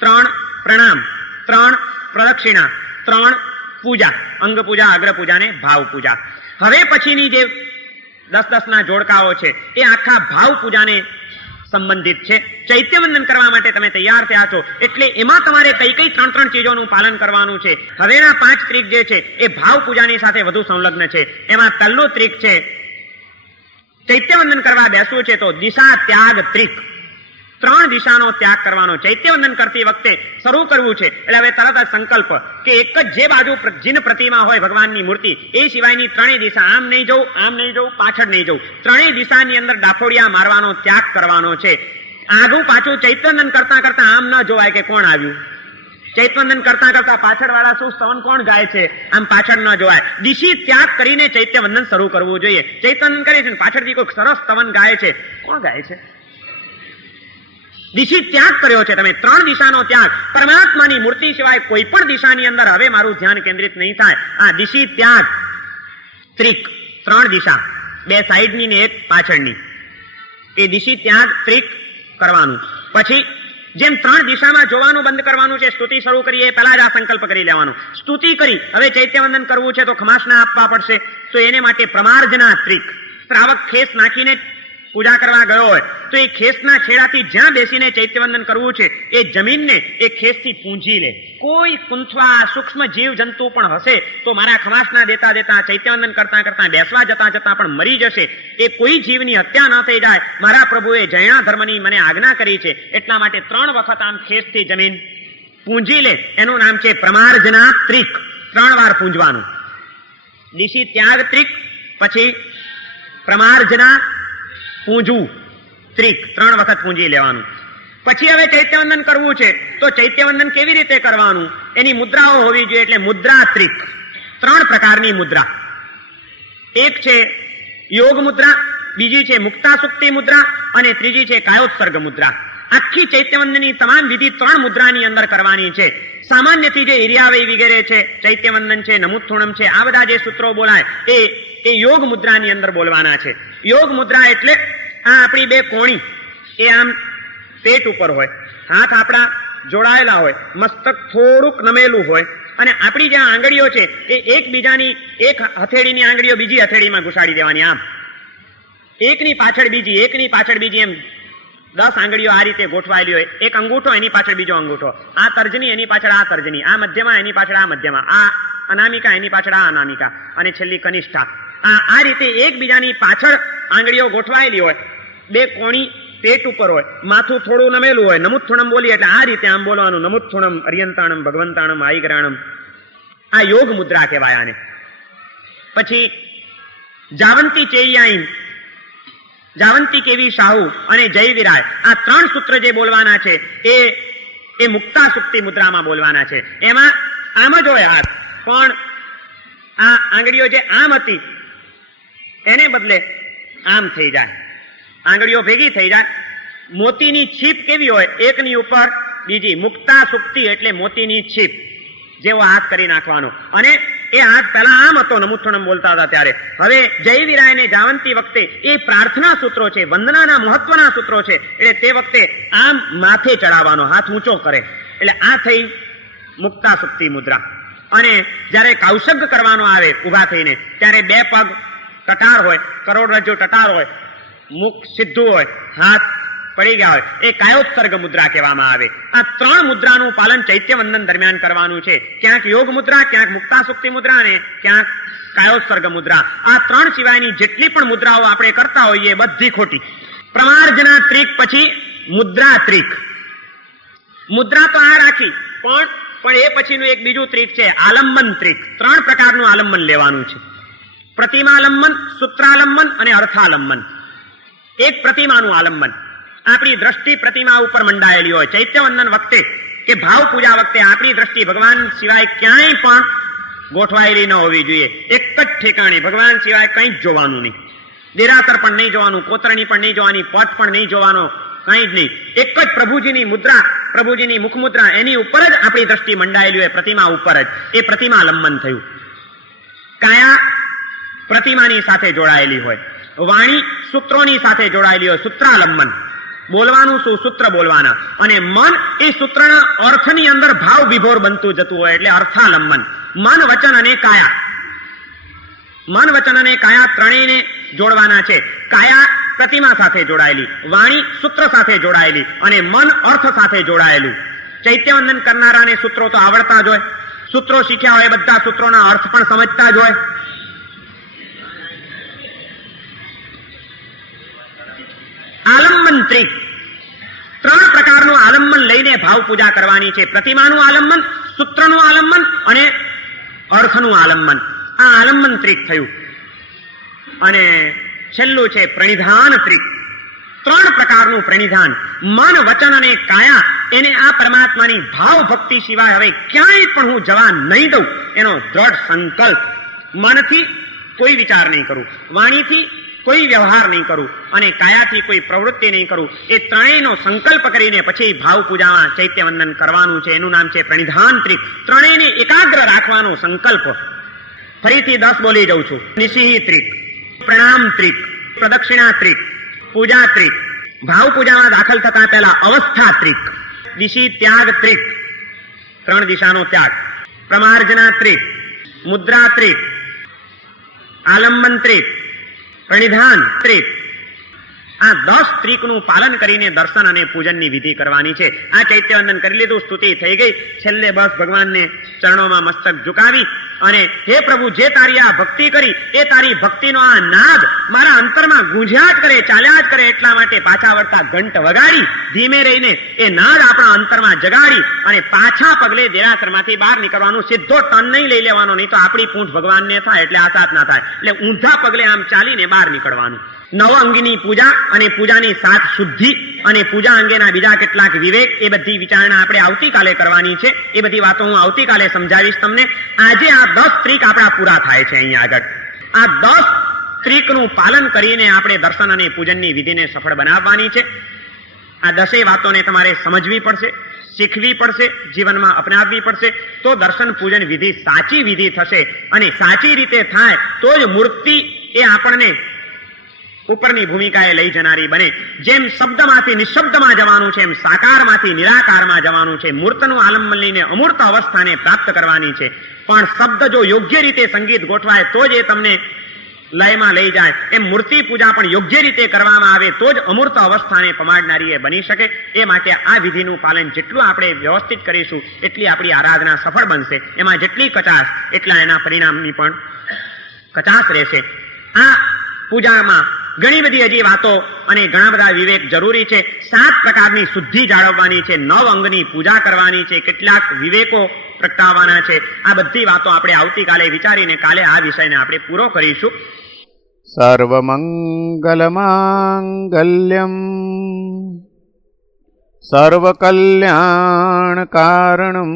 3 પ્રણામ, 3 પ્રદક્ષિણા, 3 પૂજા, અંગ પૂજા, અગ્ર પૂજા ને ભાવ પૂજા. હવે પછીની જે 10-10 ના જોડકાઓ છે એ આખા ભાવ પૂજાને સંબંધિત છે. ચૈત્યવંદન કરવા માટે તમે તૈયાર થયા છો એટલે એમાં તમારે કઈ કઈ 3 ચીજોનું પાલન કરવાનું છે. હવેના 5 ત્રિક જે છે એ ભાવ પૂજાની સાથે વધુ સંલગ્ન છે. એમાં પહેલું ત્રિક છે, ચૈત્યવંદન કરવા બેસવું છે તો દિશા ત્યાગ ત્રિક. 3 દિશાનો ત્યાગ કરવાનો. ચૈત્યવંદન કરતી વખતે શરૂ કરવું છે એટલે હવે તરત જ સંકલ્પ કે એક જ જે બાજુ જીન પ્રતિમા હોય ભગવાનની મૂર્તિ એ સિવાયની 3 દિશા, આમ નહીં જવું, આમ નહીં જવું, પાછળ નહીં જવું, 3 દિશાની અંદર ડાફોડિયા મારવાનો ત્યાગ કરવાનો છે. આગું પાછું ચૈત્યવંદન કરતા કરતા આમ ન જોવાય કે કોણ આવ્યું. ચૈત્યવંદન કરતા કરતા પાછળ વાળા શું સ્તવન કોણ ગાય છે આમ પાછળ ન જોવાય. દિશી ત્યાગ કરીને ચૈત્યવંદન શરૂ કરવું જોઈએ. ચૈત્યવંદન કરે છે પાછળથી કોઈ સરસ સ્તવન ગાય છે, કોણ ગાય છે? દિશી ત્યાગ કર્યો છે તમે. 3 દિશાનો ત્યાગ. પરમાત્માની મૂર્તિ સિવાય કોઈ પણ દિશાની અંદર હવે મારું ધ્યાન કેન્દ્રિત નહીં થાય. આ દિશી ત્યાગ ત્રિક. 3 દિશા, 2 સાઈડની ને 1 પાછળની, એ દિશી ત્યાગ ત્રિક કરવાનું. પછી જેમ 3 દિશામાં જોવાનું બંધ કરવાનું છે, સ્તુતિ શરૂ કરીએ પહેલા જ આ સંકલ્પ કરી લેવાનો. સ્તુતિ કરી હવે ચૈત્યવંદન કરવું છે તો ખમાસના આપવા પડશે, તો એને માટે પ્રમાર્જના ત્રિક. શ્રાવક ખેસ નાખીને પૂજા કરવા ગયો હોય તો એ ખેસના છેડાથી જ્યાં બેસીને ચૈત્યવંદન કરવું છે એ જમીનને એ ખેસથી પૂંજી લે. કોઈ કુંથવા સૂક્ષ્મ જીવ જંતુ પણ હશે તો મારા ખમાસના દેતા દેતા ચૈત્યવંદન કરતા કરતા બેસવા જતા જતા પણ મરી જશે. એ કોઈ જીવની હત્યા ન થઈ જાય. મારા પ્રભુએ જૈના ધર્મની મને આજ્ઞા કરી છે એટલા માટે 3 વખત આમ ખેસથી જમીન પૂંજી લે. એનું નામ છે પ્રમાર્જના ત્રિક. 3 વાર પૂંજવાનું. દિશી ત્યાગ ત્રિક, પછી પ્રમાર્જના પૂંજવું ત્રિક, 3 વખત પૂંજી લેવાનું. પછી હવે ચૈત્યવંદન કરવું છે તો ચૈત્યવંદન કેવી રીતે કરવાનું એની મુદ્રાઓ હોવી જોઈએ એટલે મુદ્રા ત્રિક. 3 પ્રકારની મુદ્રા. એક છે યોગ મુદ્રા, બીજી છે મુક્તાસુક્તિ મુદ્રા અને ત્રીજી છે કાયોત્સર્ગ મુદ્રા. આખી ચૈત્યવંદનની તમામ વિધિ 3 મુદ્રાની અંદર કરવાની છે. સામાન્યથી જે હિરિયાવય વગેરે છે, ચૈત્યવંદન છે, નમુત્થુણમ છે, આ બધા જે સૂત્રો બોલાય એ યોગ મુદ્રાની અંદર બોલવાના છે. યોગ મુદ્રા એટલે આ આપણી 2 કોણી એ આમ પેટ ઉપર હોય, હાથ આપણા જોડાયેલા હોય, મસ્તક થોડુંક નમેલું હોય અને આપણી જે આંગળીઓ છે એ એકબીજાની, એક હથેળીની આંગળીઓ બીજી હથેળીમાં ઘુસાડી દેવાની. આમ એકની પાછળ બીજી, એકની પાછળ બીજી, એમ 10 આંગળીઓ આ રીતે ગોઠવાયેલી હોય. એક અંગૂઠો એની પાછળ બીજો અંગૂઠો, આ તર્જની એની પાછળ આ તર્જની, આ મધ્યમાં એની પાછળ આ મધ્યમાં, આ અનામિકા એની પાછળ આ અનામિકા અને છેલ્લી કનિષ્ઠા. આ રીતે એકબીજાની પાછળ આંગળીઓ ગોઠવાયેલી હોય, 2 કોણી પેટ ઉપર હોય, માથું થોડું નમેલું હોય. નમુત્થુણમ બોલીએ એટલે આ રીતે આમ બોલવાનું. નમુત્થુણમ અર્યંતાણમ ભગવંતાણમ આઈગ્રાણમ. આ યોગ મુદ્રા કહેવાય આને. પછી જાવંતી ચેયાઈમ, જાવંતી કેવી શાહુ અને જય વિરાય, આ 3 સૂત્ર જે બોલવાના છે એ મુક્તાસુક્તિ મુદ્રામાં બોલવાના છે. એમાં આમ જ હોય હાથ, પણ આ આંગળીઓ જે આમ હતી એને બદલે આમ થઈ જાય, આંગળીઓ ભેગી થઈ જાય. મોતીની છીપ કેવી હોય, એકની ઉપર બીજી. મુક્તાસુક્તિ એટલે મોતીની છીપ જેવો હાથ કરી નાખવાનો. અને એ હાથ પહેલા આમ હતો નમુત્થુણમ બોલતા હતા ત્યારે. હવે જય વિરાયને જાવંતી વખતે એ પ્રાર્થના સૂત્રો છે, વંદનાના મહત્વના સૂત્રો છે, એટલે તે વખતે આમ માથે ચડાવવાનો, હાથ ઊંચો કરે. એટલે આ થઈ મુક્તાસુક્તિ મુદ્રા. અને જ્યારે કૌશગ કરવાનો આવે ઉભા થઈને ત્યારે 2 પગ ટટાર હોય, કરોડરજ્જુ ટટાર હોય, મુખ સીધું હોય, હાથ પડી ગયા હોય, એ કાયોત્સર્ગ મુદ્રા કહેવામાં આવે. આ 3 મુદ્રાનું પાલન ચૈત્યવંદન દરમિયાન કરવાનું છે. ક્યાંક યોગ મુદ્રા, ક્યાંક મુક્તાસુક્તિ મુદ્રા અને ક્યાંક કાયોત્સર્ગ મુદ્રા. આ 3 સિવાયની જેટલી પણ મુદ્રાઓ આપણે કરતા હોઈએ બધી ખોટી. પ્રમાર્જના ત્રિક પછી મુદ્રા ત્રિક. મુદ્રા તો આ રાખી, પણ એ પછીનું એક બીજું ત્રિક છે આલંબન ત્રિક. 3 પ્રકારનું આલંબન લેવાનું છે. પ્રતિમાલંબન, સૂત્રાલંબન અને અર્થાલંબન. એક પ્રતિમાનું આલંબન. આપણી દ્રષ્ટિ પ્રતિમા ઉપર મંડાયેલી હોય. ચૈત્યવંદન વખતે કે ભાવ પૂજા વખતે આપણી દ્રષ્ટિ ભગવાન સિવાય ક્યાંય પણ ગોઠવાયેલી ન હોવી જોઈએ. એક જ ઠેકાણે ભગવાન સિવાય કંઈ જ જોવાનું નહીં. દેરાસર પણ નહીં જોવાનું, કોતરણી પણ નહીં જોવાની, પટ પણ નહીં જોવાનો, કંઈ જ નહીં. એક જ પ્રભુજીની મુદ્રા, પ્રભુજીની મુખમુદ્રા, એની ઉપર જ આપણી દ્રષ્ટિ મંડાયેલી હોય, પ્રતિમા ઉપર જ. એ પ્રતિમા લંબન થયું. કાયા પ્રતિમાની સાથે જોડાયેલી હોય, વાણી સૂત્રોની સાથે જોડાયેલી હોય, સૂત્રાલંબન. બોલવાનું શું? સૂત્ર બોલવાના. અને મન એ સૂત્રના અર્થની અંદર ભાવ વિભોર બનતું જતું હોય, એટલે અર્થાલંબન. મન, વચન અને કાયા, મન, વચન અને કાયા ત્રણેયને જોડવાના છે. કાયા પ્રતિમા સાથે જોડાયેલી, વાણી સૂત્ર સાથે જોડાયેલી અને મન અર્થ સાથે જોડાયેલું. ચૈત્યવંદન કરનારાને સૂત્રો તો આવડતા જ હોય, સૂત્રો શીખ્યા હોય, બધા સૂત્રોના અર્થ પણ સમજતા જ હોય. આલંબન ત્રિક, ત્રણ પ્રકારનું આલંબન લઈને ભાવ પૂજા કરવાની છે. પ્રતિમાનું આલંબન, સૂત્રનું આલંબન અને અર્થનું આલંબન. આ આલંબન ત્રિક થયું. અને છેલ્લું છે પ્રણિધાન ત્રિક. ત્રણ પ્રકારનું પ્રણિધાન. મન, વચન અને કાયા, એને આ પરમાત્માની ભાવ ભક્તિ સિવાય હવે ક્યાંય પણ હું જવા નહીં દઉં, એનો દ્રઢ સંકલ્પ. મનથી કોઈ વિચાર નહીં કરું, વાણીથી કોઈ વ્યવહાર નહીં કરું અને કાયાથી કોઈ પ્રવૃત્તિ નહીં કરું. એ ત્રણેયનો સંકલ્પ કરીને પછી ભાવ પૂજામાં ચૈત્યવંદન કરવાનું છે. એનું નામ છે પ્રણિધાન ત્રિક. ત્રણેયને એકાગ્ર રાખવાનો સંકલ્પ. ફરીથી 10 બોલી જઉં છું. નિશિહી ત્રિક, પ્રણામ ત્રિક, પ્રદક્ષિણા ત્રિક, પૂજા ત્રિક. ભાવ પૂજામાં દાખલ થતા પહેલા અવસ્થા ત્રિક, દિશી ત્યાગ ત્રિક, 3 દિશાનો ત્યાગ, પ્રમાર્જના ત્રિક, મુદ્રા ત્રિક, આલંબન ત્રિક, પ્રણિધાન ત્રિક. આ 10 ત્રિકનું પાલન કરીને દર્શન અને પૂજનની વિધિ કરવાની છે. આ ચૈત્યવંદન કરી લીધું, સ્તુતિ થઈ ગઈ. છેલ્લે બસ ભગવાનને ચરણોમાં મસ્તક ઝુકાવી અને હે પ્રભુ, જે તારી આ ભક્તિ કરી એ તારી ભક્તિનો આ નાદ મારા અંતરમાં ગુંજ્યા જ કરે, ચાલ્યા જ કરે, એટલા માટે પાછા વળતા ઘંટ વગાડી ધીમે રહીને એ નાદ આપણા અંતરમાં જગાડી અને પાછા પગલે દેરાસરમાંથી બહાર નીકળવાનું. સીધો ટર્ન નહીં લઈ લેવાનો, નહીં તો આપણી પૂંછ ભગવાનને થાય એટલે આસાત ના થાય. એટલે ઊંધા પગલે આમ ચાલીને બહાર નીકળવાનું. નવ અંગની પૂજા અને પૂજાની 7 શુદ્ધિ અને પૂજા અંગેના બીજા કેટલાક વિવેક, એ બધી વિચારણા આપણે આવતીકાલે કરવાની છે. એ બધી વાતો હું આવતીકાલે સમજાવીશ તમને. આજે આ 10 ત્રિક આપણા પૂરા થાય છે. અહીંયા આગળ આ 10 ત્રિકનું પાલન કરીને આપણે દર્શન અને પૂજનની વિધિને સફળ બનાવવાની છે. આ 10 વાતોને તમારે સમજવી પડશે, શીખવી પડશે, જીવનમાં અપનાવવી પડશે. તો દર્શન પૂજન વિધિ સાચી વિધિ થશે. અને સાચી રીતે થાય તો જ મૂર્તિ એ આપણને ઉપરની ભૂમિકાએ લઈ જનારી બને. જેમ શબ્દમાંથી નિશબ્દમાં જવાનું છે, એમ સાકારમાંથી નિરાકારમાં જવાનું છે. મૂર્તનું આલંબન લઈને અમૂર્ત અવસ્થાને પ્રાપ્ત કરવાની છે. પણ શબ્દ જો યોગ્ય રીતે સંગીત ગોઠવાય તો જ એ તમને લયમાં લઈ જાય. એમ મૂર્તિ પૂજા પણ યોગ્ય રીતે કરવામાં આવે તો જ અમૂર્ત અવસ્થાને પમાડનારી એ બની શકે. એ માટે આ વિધિનું પાલન જેટલું આપણે વ્યવસ્થિત કરીશું એટલી આપણી આરાધના સફળ બનશે. એમાં જેટલી કચાશ એટલા એના પરિણામની પણ કચાશ રહેશે. આ પૂજામાં ઘણી બધી હજી વાતો અને ઘણા બધા વિવેક જરૂરી છે. 7 પ્રકારની શુદ્ધિ જાળવવાની છે, 9 અંગની પૂજા કરવાની છે, કેટલાક વિવેકો પ્રગટાવવાના છે. આ બધી વાતો આપણે આવતીકાલે વિચારીને કાલે આ વિષયને આપણે પૂરો કરીશું. સર્વમંગલમાંગલ્યમ સર્વકલ્યાણકારણમ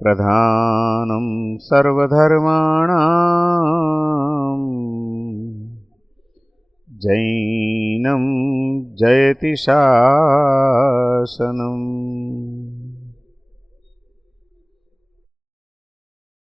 પ્રધાનમ સર્વધર્માણામ જૈનમ જયતિ શાસનમ.